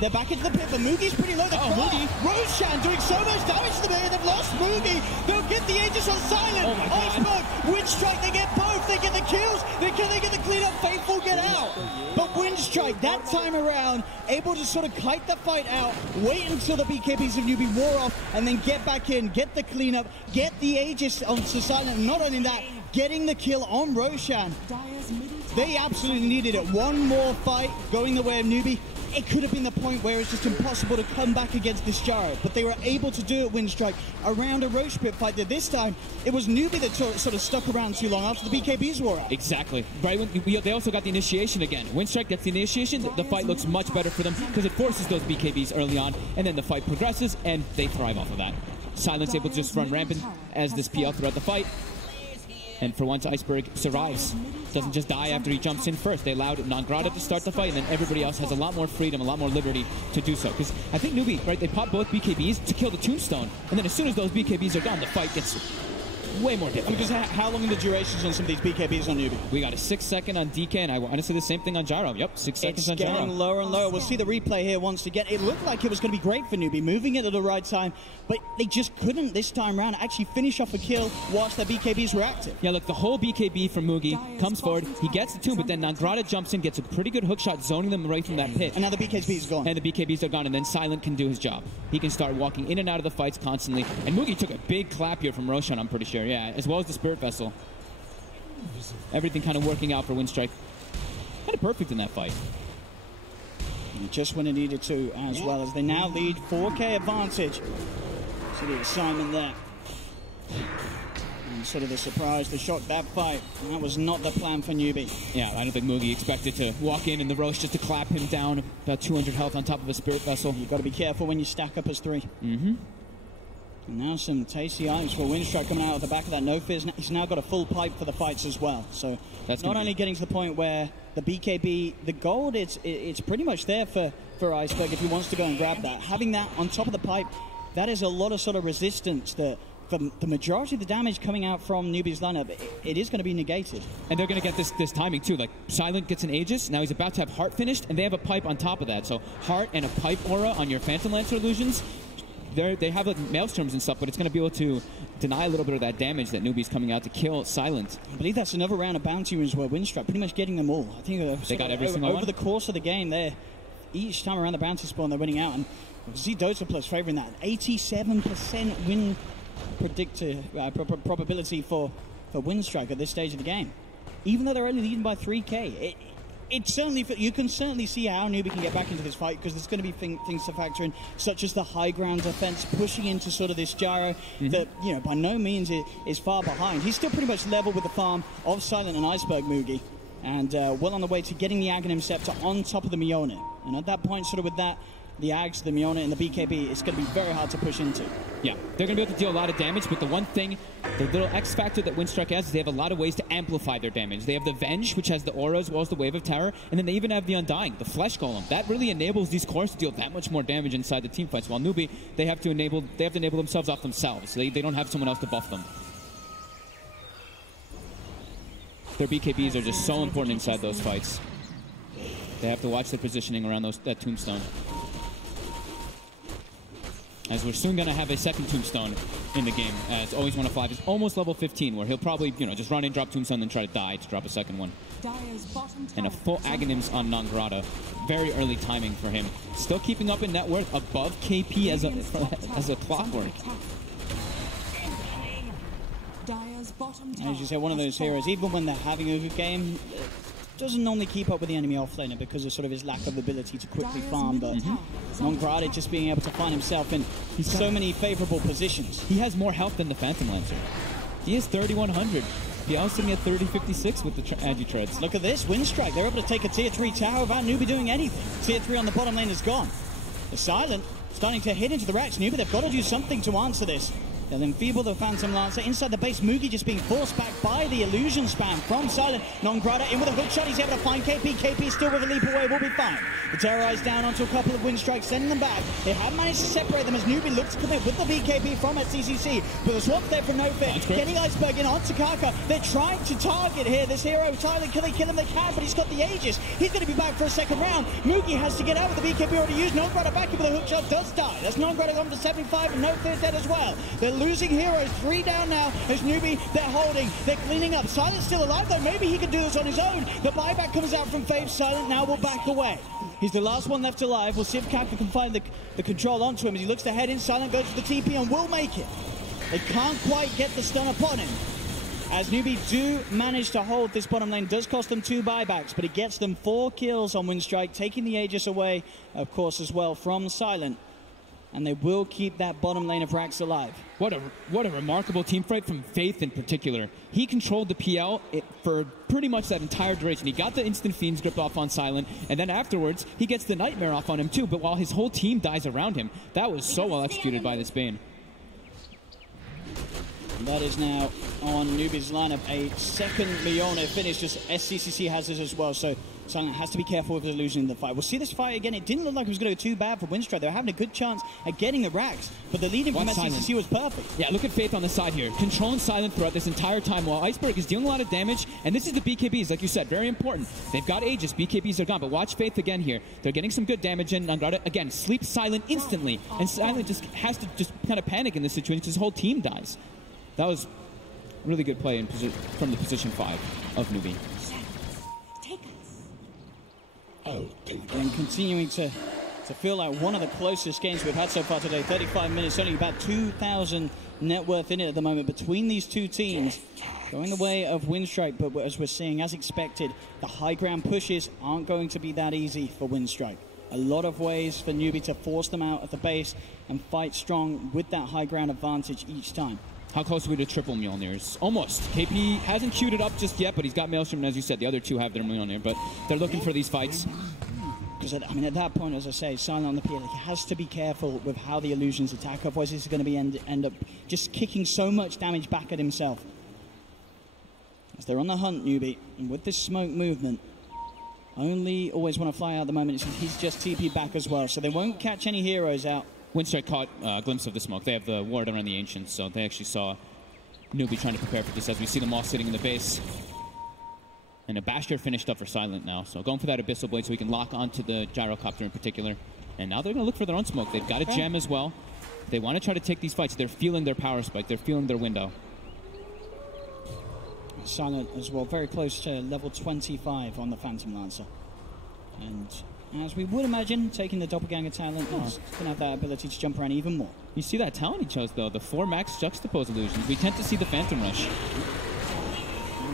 They're back into the pit, but Mugi's pretty low. Mugi. Roshan doing so much damage to the pit. They've lost Mugi. They'll get the Aegis on silent. Oh my God. Iceberg, Winstrike, they get both. They get the kills. They get the cleanup. Faithful get out. But Winstrike, that time around, able to sort of kite the fight out, wait until the BKBs of Newbee wore off, and then get back in, get the cleanup, get the Aegis onto silent. And not only that, getting the kill on Roshan. They absolutely needed it. One more fight going the way of Newbee. It could have been the point where it's just impossible to come back against this Gyro, but they were able to do it, Winstrike, around a Roche Pit fight. That this time, it was Newbee that sort of stuck around too long after the BKBs wore out. Exactly. Right. They also got the initiation again. Winstrike gets the initiation. The fight looks much better for them because it forces those BKBs early on, and then the fight progresses, and they thrive off of that. Silence able to just run rampant as this PL throughout the fight. And for once, Iceberg survives. Doesn't just die after he jumps in first. They allowed Non-Grata to start the fight, and then everybody else has a lot more freedom, a lot more liberty to do so. Because I think Newbee, right, they pop both BKBs to kill the Tombstone, and then as soon as those BKBs are gone, the fight gets way more difficult. Because how long are the durations on some of these BKBs on Newbee? We got a 6 second on DK, and I want to say the same thing on Gyro. Yep, 6 seconds on Gyro. It's getting lower and lower. We'll see the replay here once again. It looked like it was going to be great for Newbee, moving it at the right time, but they just couldn't this time around actually finish off a kill whilst their BKBs were active. Yeah, look, the whole BKB from Mugi comes forward. He gets the tomb, but then Non-Grata jumps in, gets a pretty good hook shot, zoning them right from that pit. And now the BKB's gone. And the BKBs are gone, and then Silent can do his job. He can start walking in and out of the fights constantly. And Mugi took a big clap here from Roshan, I'm pretty sure, yeah, as well as the Spirit Vessel. Everything kind of working out for Winstrike. Kind of perfect in that fight. And just when it needed to, as well, as they now lead 4K advantage. See the excitement there. And sort of the surprise, the shock, that fight. That was not the plan for Newbee. Yeah, I don't think Mugi expected to walk in the Roche just to clap him down. About 200 health on top of a Spirit Vessel. You've got to be careful when you stack up as 3. Mm-hmm. And now some tasty items for Winstrike coming out of the back of that no fears. He's now got a full pipe for the fights as well. So that's not only getting to the point where the BKB, the gold, it's pretty much there for Iceberg if he wants to go and grab that. Having that on top of the pipe, that is a lot of sort of resistance that for the majority of the damage coming out from Newbee's lineup, it is going to be negated. And they're going to get this timing too. Like Silent gets an Aegis, now he's about to have Heart finished, and they have a pipe on top of that. So Heart and a pipe aura on your Phantom Lancer illusions. They have like maelstroms and stuff, but it's going to be able to deny a little bit of that damage that Newbee's coming out to kill Silent. I believe that's another round of bounty rooms where Winstrike pretty much getting them all. I think they got every single one. Over the course of the game, each time around the bounty spawn, they're winning out. And you see Dota Plus favoring that. 87% win probability for Winstrike at this stage of the game. Even though they're only leading by 3K. You can certainly see how Newbee can get back into this fight because there's going to be things to factor in, such as the high ground defense, pushing into sort of this Gyro that, you know, by no means is far behind. He's still pretty much level with the farm of Silent and Iceberg Mugi, and well on the way to getting the Aghanim Scepter on top of the Mjolnir. And at that point, sort of with that, the Ags, the Mjolnir, and the BKB, it's going to be very hard to push into. Yeah, they're going to be able to deal a lot of damage, but the one thing, the little X factor that Winstrike has is they have a lot of ways to amplify their damage. They have the Venge, which has the aura as well as the Wave of Terror, and then they even have the Undying, the Flesh Golem. That really enables these cores to deal that much more damage inside the team fights, while Newbee, they have to enable themselves off themselves. They don't have someone else to buff them. Their BKBs are just so important inside those fights. They have to watch their positioning around that Tombstone. As we're soon going to have a second Tombstone in the game, as Always 105 is almost level 15, where he'll probably, you know, just run in, drop Tombstone, then try to die to drop a second one. And a full Aghanims on Non-Grata. Very early timing for him. Still keeping up in net worth above KP as a clockwork. As you say, one of those heroes, even when they're having a good game, doesn't normally keep up with the enemy offlaner because of sort of his lack of ability to quickly farm, but Non-Grata just being able to find himself in so many favorable positions. He has more health than the Phantom Lancer. He is 3,100. PL sitting at 30-56 with the anti-treads. Look at this, Winstrike. They're able to take a tier 3 tower without Newbee doing anything. Tier 3 on the bottom lane is gone. The Silent starting to hit into the racks. Newbee, they've got to do something to answer this. They'll enfeeble the Phantom Lancer inside the base. Mugi just being forced back by the illusion spam from Silent. Nongrata in with a hook shot. He's able to find KP. KP still with a leap away. Will be fine. The Terrorize down onto a couple of Winstrikes, sending them back. They have managed to separate them as Newbee looks to commit with the BKB from SCCC. But the swap there for no fear. Getting Iceberg in onto Kaka. They're trying to target here. This hero, Tyler, can they kill him? They can, but he's got the Aegis. He's going to be back for a second round. Mugi has to get out with the BKB already used. Nongrata back in with a hook shot. Does die. That's Nongrata on to 75 and no fear dead as well. They're losing heroes. 3 down now as Newbee, they're holding, they're cleaning up. Silent's still alive though, maybe he can do this on his own. The buyback comes out from Faith. Silent now will back away. He's the last one left alive. We'll see if Kaka can find the control onto him as he looks to head in. Silent goes for the TP and will make it. They can't quite get the stun upon him. As Newbee do manage to hold this bottom lane, does cost them 2 buybacks, but it gets them 4 kills on Winstrike, taking the Aegis away, of course, as well from Silent. And they will keep that bottom lane of racks alive. What a remarkable team fight from Faith in particular. He controlled the PL for pretty much that entire duration. He got the instant Fiend's grip off on Silent, and then afterwards, he gets the Nightmare off on him too, but while his whole team dies around him, that was so well executed by this Bane. That is now on Newbee's lineup. A second Mjolnir finish, just SCCC has this as well, so Silent has to be careful with losing the fight. We'll see this fight again. It didn't look like it was going to go too bad for Winstrike. They were having a good chance at getting the racks, but the leading from SCCC was perfect. Yeah, look at Faith on the side here. Controlling Silent throughout this entire time while Iceberg is dealing a lot of damage, and this is the BKBs, like you said, very important. They've got Aegis, BKBs are gone, but watch Faith again here. They're getting some good damage in. Nongrata, again, sleeps Silent instantly, and Silent just has to just kind of panic in this situation because his whole team dies. That was really good play from the position 5 of Newbee. And continuing to feel like one of the closest games we've had so far today. 35 minutes, only about 2,000 net worth in it at the moment between these two teams. Going the way of Winstrike, but as we're seeing, as expected, the high ground pushes aren't going to be that easy for Winstrike. A lot of ways for Newbee to force them out at the base and fight strong with that high ground advantage each time. How close are we to triple Mjolnirs? Almost. KP hasn't queued it up just yet, but he's got Maelstrom, and as you said, the other two have their Mjolnir, but they're looking for these fights. Because, I mean, at that point, as I say, Silent on the PL, he has to be careful with how the illusions attack, otherwise this is going to be end up just kicking so much damage back at himself. As they're on the hunt, Newbee, and with this smoke movement, only always want to fly out at the moment. He's just TP'd back as well, so they won't catch any heroes out. Winstrike caught a glimpse of the smoke. They have the ward around the Ancients, so they actually saw Newbee trying to prepare for this as we see them all sitting in the base. And a Bastion finished up for Silent now, so going for that Abyssal Blade so he can lock onto the Gyrocopter in particular. And now they're going to look for their own smoke. They've got a gem as well. They want to try to take these fights. They're feeling their power spike. They're feeling their window. Silent as well, very close to level 25 on the Phantom Lancer. And as we would imagine, taking the Doppelganger talent, he's going to have that ability to jump around even more. You see that talent he chose, though, the 4 max juxtapose illusions. We tend to see the Phantom Rush.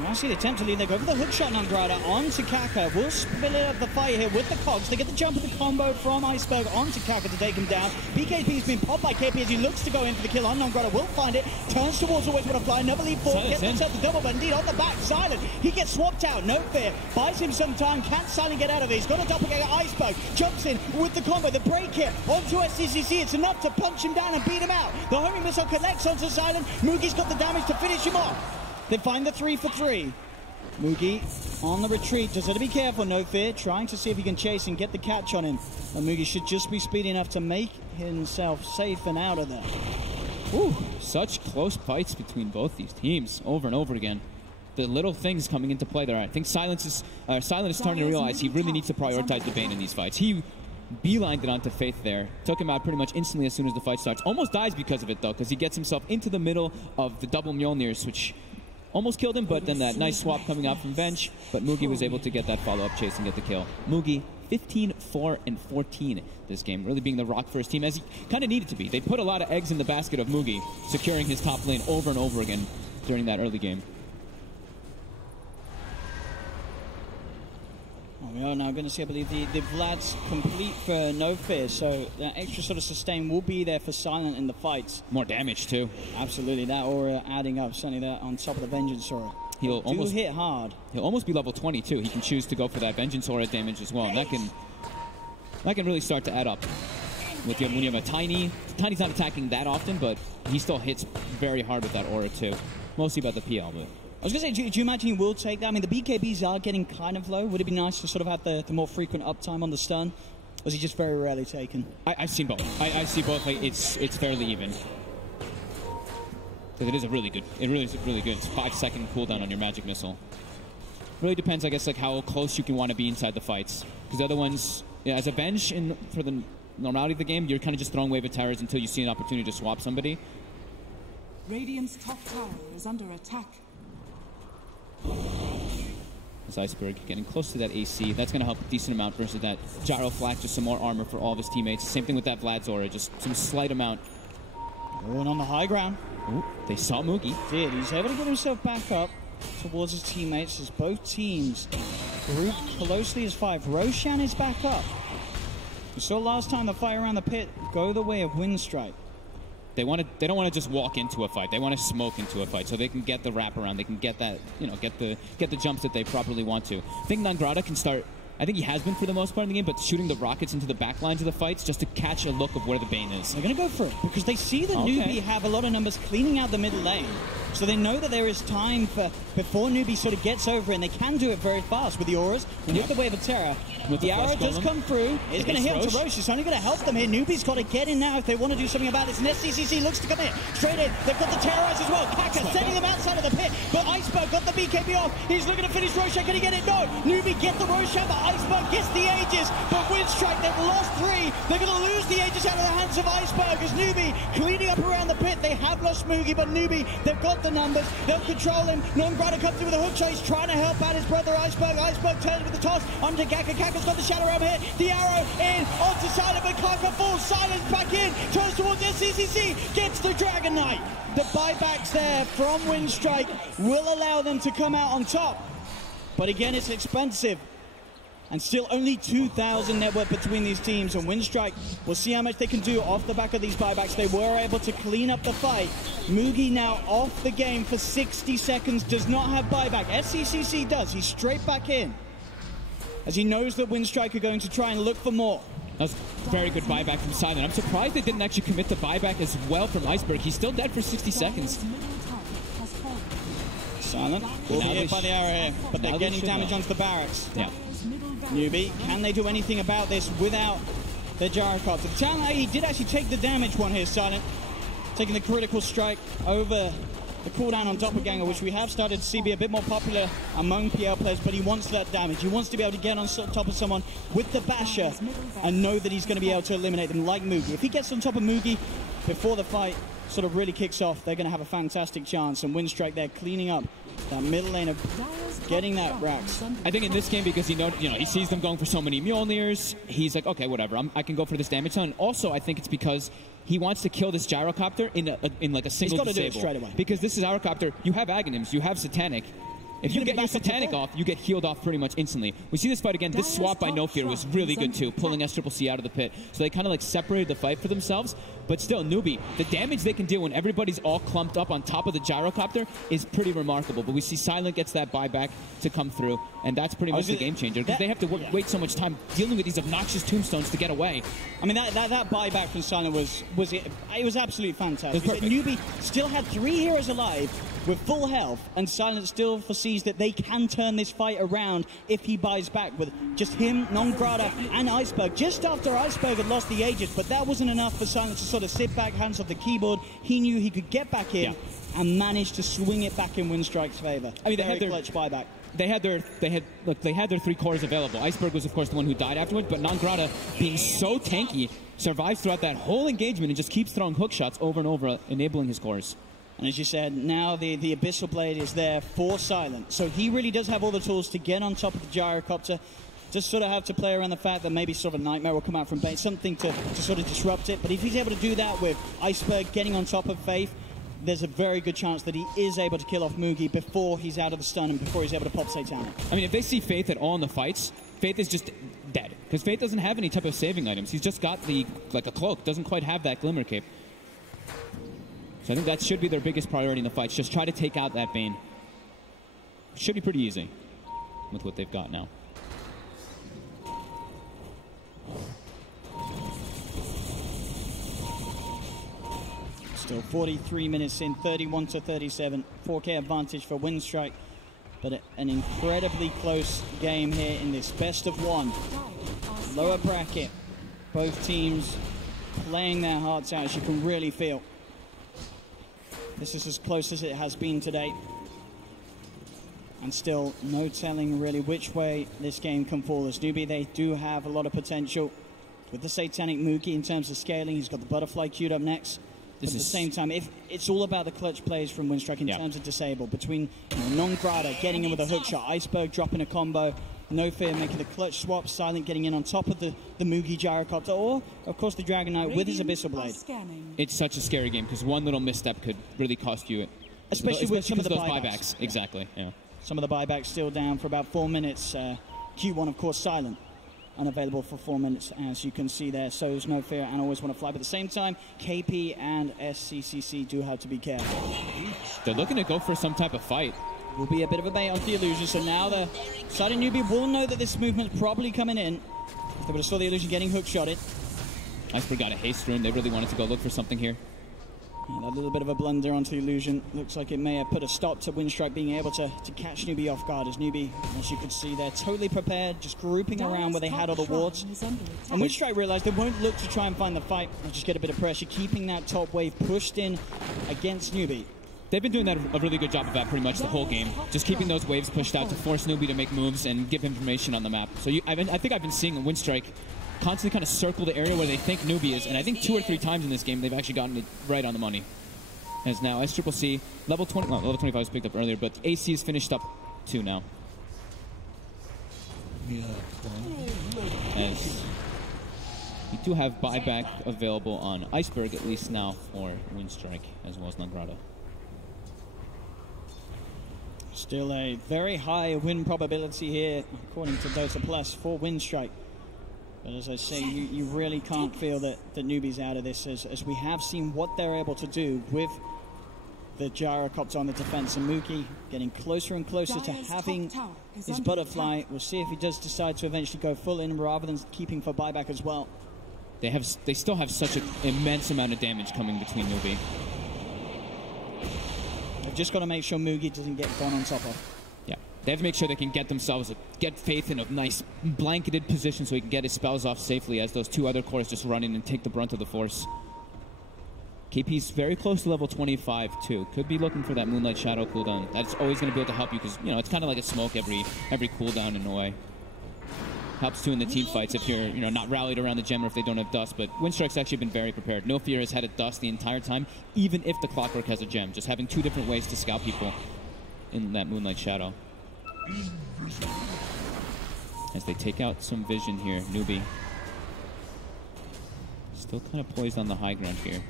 I see the attempt to lead. They go for the hookshot Nongrata onto Kaka. We'll split up the fight here with the cogs. They get the jump of the combo from Iceberg onto Kaka to take him down. BKB's been popped by KP as he looks to go in for the kill on Nongrata. Will find it. Turns towards always want to fly. Another lead forward. Gets himself the double, but indeed on the back. Silent. He gets swapped out. No fear. Buys him some time. Can't Silent get out of it. He's got a doppelganger. Iceberg jumps in with the combo. The break hit onto SCCC. It's enough to punch him down and beat him out. The homing missile collects onto Silent. Mugi's got the damage to finish him off. They find the 3 for 3. Mugi on the retreat, just got to be careful, no fear, trying to see if he can chase and get the catch on him. And Mugi should just be speedy enough to make himself safe and out of there. Ooh, such close fights between both these teams over and over again. The little things coming into play there. I think Silent is starting to realize he really needs to prioritize the Bane in these fights. He beelined it onto Faith there. Took him out pretty much instantly as soon as the fight starts. Almost dies because of it, though, because he gets himself into the middle of the double Mjolnirs, which almost killed him, but then that nice swap coming out from bench. But Mugi was able to get that follow-up chase and get the kill. Mugi, 15-4-14 this game, really being the rock for his team, as he kind of needed to be. They put a lot of eggs in the basket of Mugi, securing his top lane over and over again during that early game. We are now going to see, I believe, the Vlad's complete for no fear, so that extra sort of sustain will be there for Silent in the fights. More damage, too. Absolutely, that aura adding up, certainly that on top of the Vengeance aura. He'll almost hit hard. He'll almost be level 22. He can choose to go for that Vengeance Aura damage as well, and that can really start to add up. When you have a Tiny's not attacking that often, but he still hits very hard with that Aura too. Mostly about the PL, but. I was going to say, do you imagine he will take that? I mean, the BKBs are getting kind of low. Would it be nice to sort of have the more frequent uptime on the stun? Or is he just very rarely taken? I've seen both. I see both. Like, it's fairly even. Because it is really good. It's 5-second cooldown on your magic missile. Really depends, I guess, like how close you can want to be inside the fights. Because the other ones, as a bench for the normality of the game, you're kind of just throwing Wave of Terrors until you see an opportunity to swap somebody. Radiant's top tower is under attack. This Iceberg getting close to that AC. That's going to help a decent amount versus that Gyro Flak, just some more armor for all of his teammates. Same thing with that Vlad's Aura, just some slight amount. Going on the high ground. Ooh, they saw Moogie. Did. He's able to get himself back up towards his teammates as both teams group closely as 5. Roshan is back up. We saw last time the fight around the pit go the way of Winstrike. They don't want to just walk into a fight. They want to smoke into a fight so they can get the wraparound. They can get that, get the jumps that they properly want to. I think Nangrata can start. I think he has been for the most part in the game, but shooting the rockets into the back lines of the fights just to catch a look of where the Bane is. They're going to go for it because they see that Newbee have a lot of numbers cleaning out the middle lane. So they know that there is time before Newbee sort of gets over, and they can do it very fast with the auras and with the Wave of Terror. The arrow does come through. It's going to hit onto Roche. It's only going to help them here. Newbee's got to get in now if they want to do something about this. And SCCC looks to come in. Straight in. They've got the Terrorize as well. Kaka sending them outside of the pit. But Iceberg got the BKB off. He's looking to finish Roche. Can he get it? No. Newbee get the Roche, but Iceberg gets the Aegis. But Winstrike, they've lost 3. They're going to lose the Aegis out of the hands of Iceberg as Newbee cleaning up around the pit. They have lost Moogie, but Newbee, they've got the numbers. They'll control him. Nangrata comes in with a hook chase, trying to help out his brother Iceberg. Iceberg turns with the toss onto Kaka. Kaka's got the shadow realm here. The arrow in onto Silent, but Kaka falls. Silence back in, turns towards SCCC, gets the Dragon Knight. The buybacks there from Winstrike will allow them to come out on top. But again, it's expensive. And still only 2,000 net worth between these teams. And Winstrike, we'll see how much they can do off the back of these buybacks. They were able to clean up the fight. Moogie now off the game for 60 seconds. Does not have buyback. SCCC does. He's straight back in. As he knows that Winstrike are going to try and look for more. That was a very good buyback from Silent. I'm surprised they didn't actually commit to buyback as well from Iceberg. He's still dead for 60 seconds. Silent will be hit by the arrow here, but they're getting damage onto the barracks. Yeah. Newbee, can they do anything about this without their gyrocopter? The challenge, he did actually take the damage one here, Silent. Taking the critical strike over the cooldown on Doppelganger, which we have started to see be a bit more popular among PL players, but he wants that damage. He wants to be able to get on top of someone with the basher and know that he's going to be able to eliminate them like Moogie. If he gets on top of Moogie before the fight sort of really kicks off, they're going to have a fantastic chance. And Winstrike there cleaning up that middle lane of getting that Rax. I think in this game, because he sees them going for so many Mjolnirs, he's like, okay, whatever, I can go for this damage zone. Also, I think it's because he wants to kill this gyrocopter in like a single disable. He's got to do it straight away. Because this is gyrocopter, you have Aghanims, you have Satanic. If you get your Satanic off, you get healed off pretty much instantly. We see this fight again. This swap by No Fear was really good too, pulling SCCC out of the pit. So they kind of like separated the fight for themselves. But still, Newbee, the damage they can do when everybody's all clumped up on top of the gyrocopter is pretty remarkable. But we see Silent gets that buyback to come through, and that's pretty much the game changer because they have to wait so much time dealing with these obnoxious tombstones to get away. I mean, that buyback from Silent was absolutely fantastic. Newbee still had 3 heroes alive with full health, and Silent still foresees that they can turn this fight around if he buys back with just him, Nangrata, and Iceberg. Just after Iceberg had lost the Aegis, but that wasn't enough for Silent to sort of sit back, hands off the keyboard. He knew he could get back in and manage to swing it back in Winstrike's favor. I mean, they had their clutch buyback. They had their 3 cores available. Iceberg was, of course, the one who died afterwards, but Nangrata, being so tanky, survives throughout that whole engagement and just keeps throwing hook shots over and over, enabling his cores. And as you said, now the Abyssal Blade is there for Silent. So he really does have all the tools to get on top of the gyrocopter. Just sort of have to play around the fact that maybe sort of a nightmare will come out from base, something to sort of disrupt it. But if he's able to do that with Iceberg getting on top of Faith, there's a very good chance that he is able to kill off Moogie before he's out of the stun and before he's able to pop Satanic. I mean, if they see Faith at all in the fights, Faith is just dead. Because Faith doesn't have any type of saving items. He's just got a cloak, doesn't quite have that Glimmer Cape. So I think that should be their biggest priority in the fights. Just try to take out that Bane. should be pretty easy with what they've got now. Still 43 minutes in, 31-37, 4K advantage for Winstrike, but an incredibly close game here in this best of one. Lower bracket, both teams playing their hearts out, as you can really feel. This is as close as it has been today. And still no telling really which way this game can fall. As Newbee, they do have a lot of potential with the Satanic Mookie in terms of scaling. He's got the Butterfly queued up next. At the same time, if it's all about the clutch plays from Winstrike in terms of disable. Between Non-Grata getting in with a hook shot, Iceberg dropping a combo, No Fear making the clutch swap, Silent getting in on top of the Moogie Gyrocopter, or, of course, the Dragon Knight with his Abyssal Blade. It's such a scary game because one little misstep could really cost you it. Especially with some of the those buybacks. Exactly, yeah. Some of the buybacks still down for about 4 minutes. Q1, of course, Silent. Unavailable for 4 minutes, as you can see there. So is No Fear and Always Want to Fly. But at the same time, KP and SCCC do have to be careful. They're looking to go for some type of fight. Will be a bit of a bait on the illusion. So now the side of Newbee will know that this movement's probably coming in. If they would have saw the illusion getting hook-shotted. Iceberg got a haste rune. They really wanted to go look for something here. And a little bit of a blunder onto the illusion. Looks like it may have put a stop to Winstrike being able to catch Newbee off guard. As Newbee, as you could see, they're totally prepared, just grouping around where they had all the wards. And Winstrike realized they won't look to try and find the fight. They'll just get a bit of pressure, keeping that top wave pushed in against Newbee. They've been doing that a really good job of that pretty much the whole game. Just keeping those waves pushed out to force Newbee to make moves and give information on the map. So I think I've been seeing Winstrike constantly kind of circle the area where they think Newbee is. And I think 2 or 3 times in this game, they've actually gotten it right on the money. As now SCCC, level 20, well, level 25 was picked up earlier, but AC is finished up 2 now. As we do have buyback available on Iceberg, at least now for Winstrike, as well as Non-Grata. Still a very high win probability here, according to Dota Plus, for Winstrike. But as I say, you really can't feel that Newbee's out of this, as we have seen what they're able to do with the Gyrocopter on the defense. And Mookie getting closer and closer to having his Butterfly. We'll see if he does decide to eventually go full in rather than keeping for buyback as well. They still have such an immense amount of damage coming between Newbee. They've just got to make sure Moogie doesn't get gone on top of. Yeah, they have to make sure they can get Faith in a nice blanketed position so he can get his spells off safely as those 2 other cores just run in and take the brunt of the force. KP's very close to level 25 too. Could be looking for that Moonlight Shadow cooldown. That's always going to be able to help you because, it's kind of like a smoke every cooldown in a way. Helps too in the team fights if you're, not rallied around the gem or if they don't have dust. But Winstrike's actually been very prepared. No Fear has had a dust the entire time, even if the Clockwork has a gem. Just having 2 different ways to scout people in that Moonlight Shadow. As they take out some vision here, Newbee. Still kind of poised on the high ground here.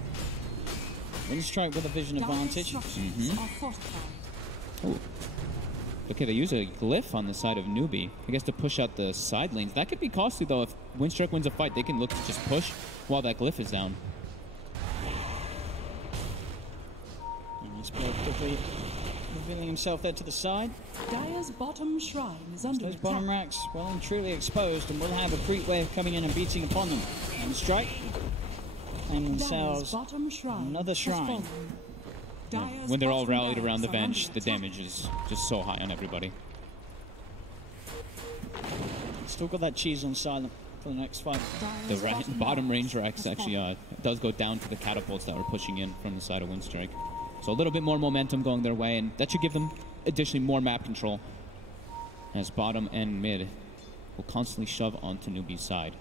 Winstrike with a vision advantage. Oh. Okay, they use a glyph on the side of Newbee, I guess, to push out the side lanes. That could be costly, though. If Winstrike wins a fight, they can look to just push while that glyph is down. And he's quickly revealing himself there to the side. Dire's bottom shrine is under Those attack. bottom racks well and truly exposed, and will have a creep wave coming in and beating upon them. And strike. And themselves another shrine. Yeah. When they're all rallied around the bench, the damage is just so high on everybody. Still got that cheese on Silent for the next fight. The bottom range racks actually does go down to the catapults that were pushing in from the side of Winstrike. So a little bit more momentum going their way, and that should give them additionally more map control, as bottom and mid will constantly shove onto Newbee's side.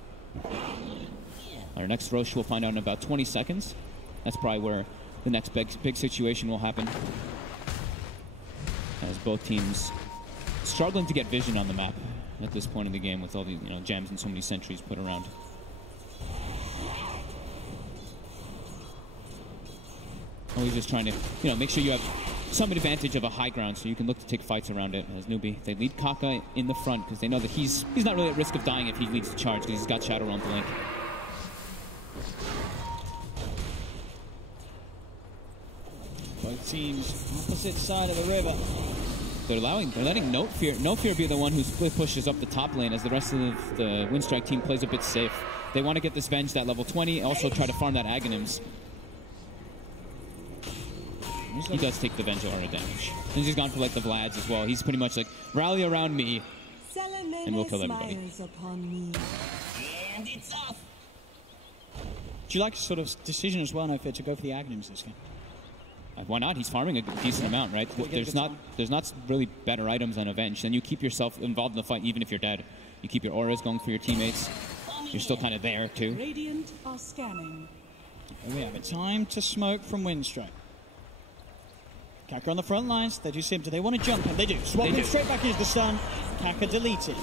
Our next Roche we'll find out in about 20 seconds. That's probably where the next big situation will happen, as both teams struggling to get vision on the map at this point in the game with all the gems and so many sentries put around. Always just trying to make sure you have some advantage of a high ground so you can look to take fights around it. As Newbee, they lead Kaka in the front because they know that he's not really at risk of dying if he leads the charge because he's got Shadow on Blink. Both teams opposite side of the river. They're letting No Fear be the one who split pushes up the top lane as the rest of the Winstrike team plays a bit safe. They want to get this Venge at level 20, also try to farm that Aghanims. He does take the Venge aura damage. And he's gone for like the Vlads as well. He's pretty much like, rally around me, and we'll kill everybody. And it's off. Do you like sort of decision as well, No Fear, to go for the Aghanims this game? Why not? He's farming a decent amount, right? There's not really better items on Avenge. Then you keep yourself involved in the fight even if you're dead. You keep your auras going for your teammates. You're still kind of there too. Radiant are scanning. Here we have it. Time to smoke from Winstrike. Kaka on the front lines. They do seem to. They want to jump him. They do. Swap him straight back into the stun. Kaka deleted.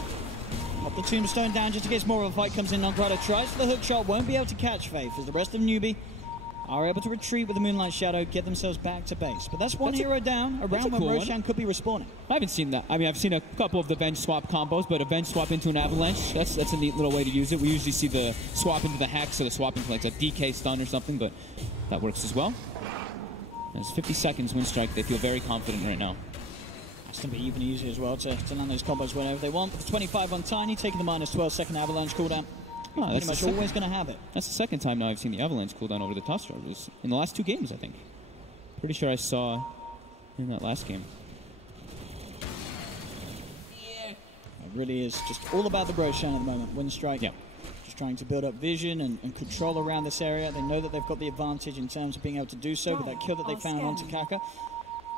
Pop the tombstone down just in case more of a fight comes in. Nogrado tries for the hook shot. Won't be able to catch Faith as the rest of Newbee are able to retreat with the Moonlight Shadow, get themselves back to base. But that's one hero down, around when Roshan could be respawning. I haven't seen that. I mean, I've seen a couple of the Venge swap combos, but a Venge swap into an Avalanche, that's a neat little way to use it. We usually see the swap into the Hex, or the swap into like a DK stun or something, but that works as well. There's 50 seconds Winstrike. They feel very confident right now. That's going to be even easier as well to land those combos whenever they want. With the 25 on Tiny, taking the minus 12 second Avalanche cooldown. Oh, pretty much always going to have it. That's the second time now I've seen the Avalanche cooldown over the top star. It was in the last 2 games, I think. Pretty sure I saw in that last game. It really is just all about the Roshan at the moment. Winstrike, just trying to build up vision and control around this area. They know that they've got the advantage in terms of being able to do so with that kill that they found onto Kaka.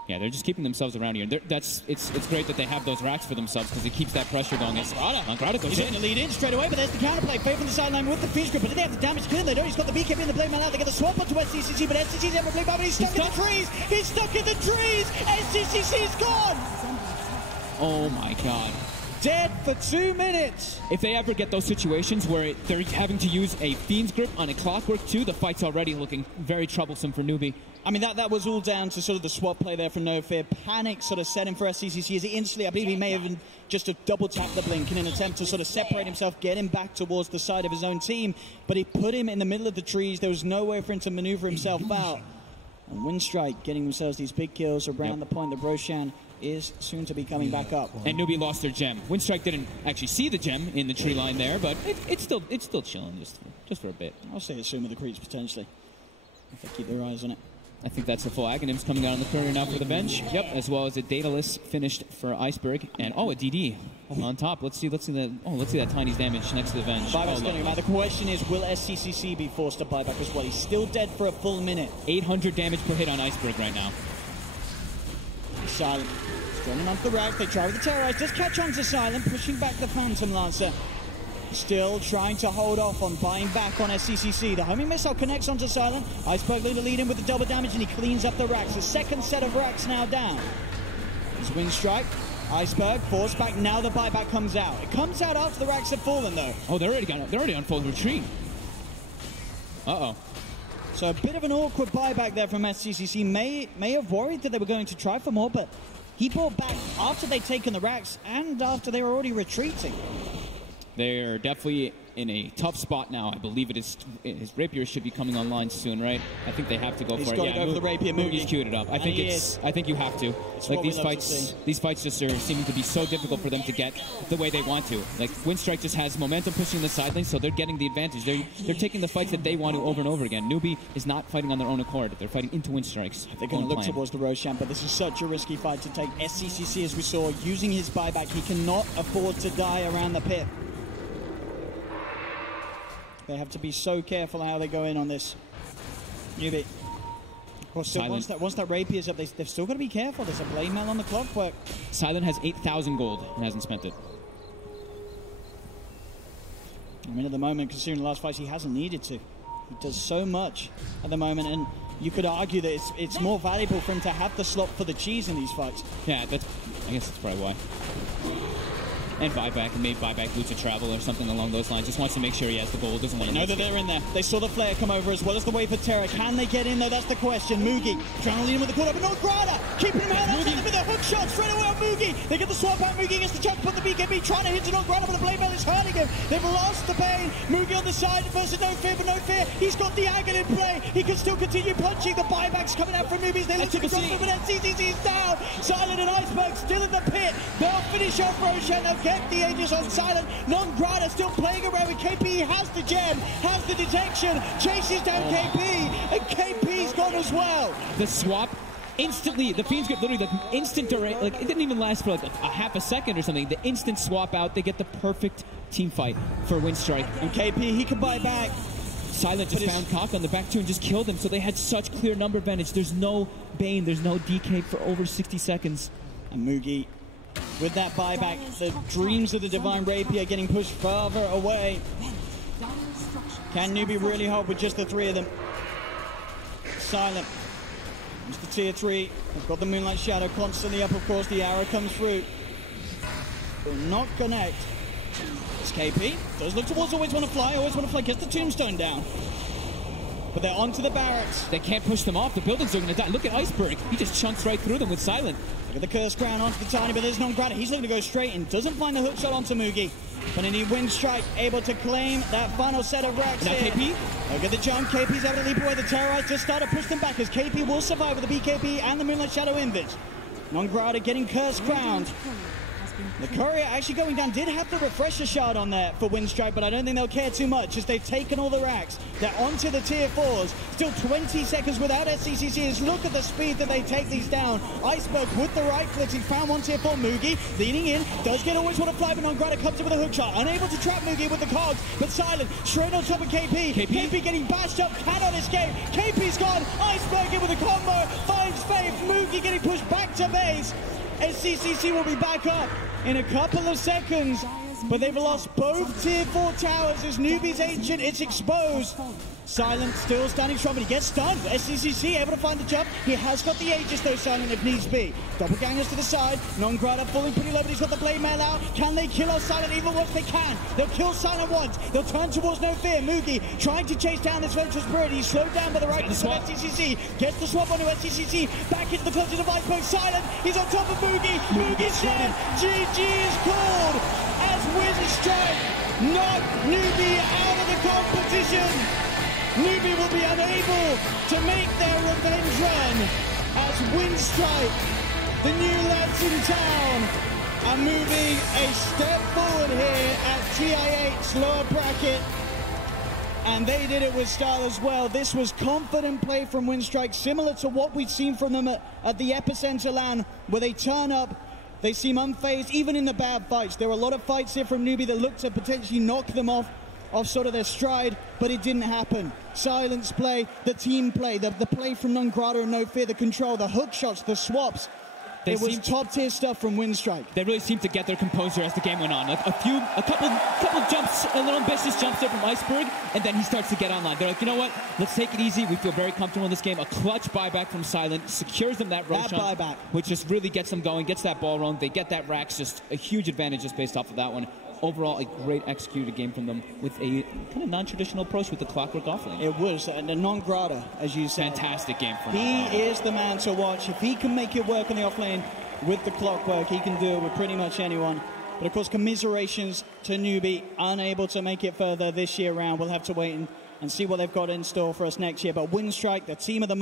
Yeah, they're just keeping themselves around here. It's great that they have those racks for themselves because it keeps that pressure going. Nogrado goes in. He's lead in straight away, but there's the counterplay. Faith on the sideline with the Fish Grip, but did they have the damage to kill him? They don't. He's got the BKB and the Blade Man out. They get the swap onto SCCC, but SCCC's never played back, but he's stuck in the trees. He's stuck in the trees. SCCC's gone. Oh my god. Dead for 2 minutes. If they ever get those situations where they're having to use a Fiend's Grip on a Clockwork 2, the fight's already looking very troublesome for Newbee. I mean, that was all down to sort of the swap play there from No Fear. Panic sort of set him for SCCC as he instantly, I believe he may have even just double tap the blink in an attempt to sort of separate himself, get him back towards the side of his own team. But he put him in the middle of the trees. There was no way for him to maneuver himself out. And Winstrike getting themselves these big kills around the point that Roshan is soon to be coming back up. And Newbee lost their gem. Winstrike didn't actually see the gem in the tree line there, but it's still chilling just for a bit. I'll say it's soon with the creeps potentially, if they keep their eyes on it. I think that's the full Aghanims coming out on the courier now for the bench. Yep, as well as a Daedalus finished for Iceberg, and a DD on top. Let's see that Tiny's damage next to the bench. The question is, will SCCC be forced to buy back as well? He's still dead for a full minute. 800 damage per hit on Iceberg right now. Silent. Running onto the rack. They try with the Terrorize. Does catch on to Silent, pushing back the Phantom Lancer. Still trying to hold off on buying back on SCCC. The homing missile connects onto Silent. Iceberg looking to lead in with the double damage, and he cleans up the racks. The second set of racks now down. There's Winstrike. Iceberg forced back. Now the buyback comes out. It comes out after the racks have fallen, though. Oh, they're already on full retreat. Uh-oh. So a bit of an awkward buyback there from SCCC. May have worried that they were going to try for more, but he bought back after they'd taken the racks and after they were already retreating. They're definitely in a tough spot now. I believe it is. His rapier should be coming online soon, right? I think they have to go for it. He's got to go for the rapier. He's queued it up. I think you have to. Like these fights just are seeming to be so difficult for them to get the way they want to. Like Winstrike just has momentum pushing the side lane, so they're getting the advantage. They're taking the fights that they want to over and over again. Newbee is not fighting on their own accord. They're fighting into Winstrike's. They're going to look towards the Roshan, but this is such a risky fight to take. SCCC, as we saw, using his buyback, he cannot afford to die around the pit. They have to be so careful how they go in on this. Newbee. Of course, once that rapier's up, they've still got to be careful. There's a blade mail on the clockwork. Silent has 8,000 gold and hasn't spent it. I mean, at the moment, considering the last fight, he hasn't needed to. He does so much at the moment, and you could argue that it's more valuable for him to have the slot for the cheese in these fights. Yeah, I guess that's probably why. And buyback, and maybe buyback boots of travel or something along those lines. Just wants to make sure he has the goal. Doesn't want to know that they're in there. They saw the flare come over as well as the wave for Terra. Can they get in there? That's the question. Mugi trying to lead him with the corner, but not Grada. Keeping him out outside with a hook shot straight away on Mugi. They get the swap out. Mugi gets the chance to put the BKB, trying to hit it on Grada, but the blade bell is hurting him. They've lost the pain. Mugi on the side versus No Fear, but No Fear. He's got the angle in play. He can still continue punching. The buyback's coming out from Newbee. They look to cross over, but SCCC's down. Silent and Iceberg still in the pit. They'll finish off Roshan. They'll get the Aegis on Silent. Non-Grada still playing around with KP. He has the gem, has the detection, chases down KP, and KP's gone as well. The swap, instantly, the Fiends get literally like instant duration, like it didn't even last for like a half a second or something. The instant swap out, they get the perfect team fight for Winstrike. And KP, he can buy back. Silent just found Cock on the back two and just killed him, so they had such clear number advantage. There's no Bane, there's no DK for over 60 seconds. And Mugi, with that buyback, the dreams of the Divine Rapier getting pushed further away. Can Newbee really hold with just the three of them? Silent. It's the tier 3. They've got the Moonlight Shadow constantly up, of course. The arrow comes through. Will not connect. It's KP. Does look towards always want to fly, gets the tombstone down. But they're onto the barracks. They can't push them off. The buildings are going to die. Look at Iceberg. He just chunks right through them with Silent. Look at the Curse Crown onto the Tiny, but there's non-Grada. He's looking to go straight in. Doesn't find the hook shot onto Mugi. But indeed, Winstrike able to claim that final set of racks now here. KP? Look at the jump. KP's able to leap away. The Terrorites just start to push them back as KP will survive with the BKB and the Moonlight Shadow invis. Non-Grada getting Curse Crowned. The Courier actually going down, did have the Refresher Shard on there for Winstrike, but I don't think they'll care too much as they've taken all the racks. They're onto the tier 4s. Still 20 seconds without SCCCs. Look at the speed that they take these down. Iceberg with the right clicks. He found one tier 4. Mugi leaning in. Does get always want to fly, but Non-Grada comes in with a hook shot. Unable to trap Mugi with the cogs, but Silent straight on top of KP. KP getting bashed up, cannot escape. KP's gone. Iceberg in with a combo. Finds Faith. Mugi getting pushed back to base. SCCC will be back up in a couple of seconds, but they've lost both tier 4 towers as Newbee's Ancient is exposed. Silent still standing strong, but he gets stunned. SCCC able to find the jump. He has got the Aegis though, Silent, if needs be. Doppelgangers to the side. Non-Grada falling pretty low, but he's got the blade mail out. Can they kill off Silent even once they can? They'll kill Silent once. They'll turn towards No Fear. Mugi trying to chase down this Venture Spirit. He's slowed down by the right of SCCC. Gets the swap onto SCCC. Back into the clutches of Iceberg. Silent. He's on top of Mugi. Mugi's dead. GG is called as Winstrike knock Newbee out of the competition. Newbee will be unable to make their revenge run as Winstrike, the new lads in town, are moving a step forward here at TI8's lower bracket. And they did it with style as well. This was confident play from Winstrike, similar to what we've seen from them at the Epicenter LAN, where they turn up, they seem unfazed, even in the bad fights. There were a lot of fights here from Newbee that looked to potentially knock them off sort of their stride, but it didn't happen. Silence play, the team play, the play from Non-Grada and No Fear, the control, the hook shots, the swaps. It was top-tier stuff from Winstrike. They really seemed to get their composure as the game went on. Like a couple jumps, a little ambitious jumps there from Iceberg, and then he starts to get online. They're like, you know what? Let's take it easy. We feel very comfortable in this game. A clutch buyback from Silent secures them that Roshan, buyback, which just really gets them going, gets that ball rolling. They get that racks, just a huge advantage just based off of that one. Overall, a great executed game from them with a kind of non-traditional approach with the Clockwork offlane. It was, and Non-Grada, as you said. Fantastic game from him. He is the man to watch. If he can make it work on the offlane with the Clockwork, he can do it with pretty much anyone. But of course, commiserations to Newbee, unable to make it further this year round. We'll have to wait and see what they've got in store for us next year. But Winstrike, the team of the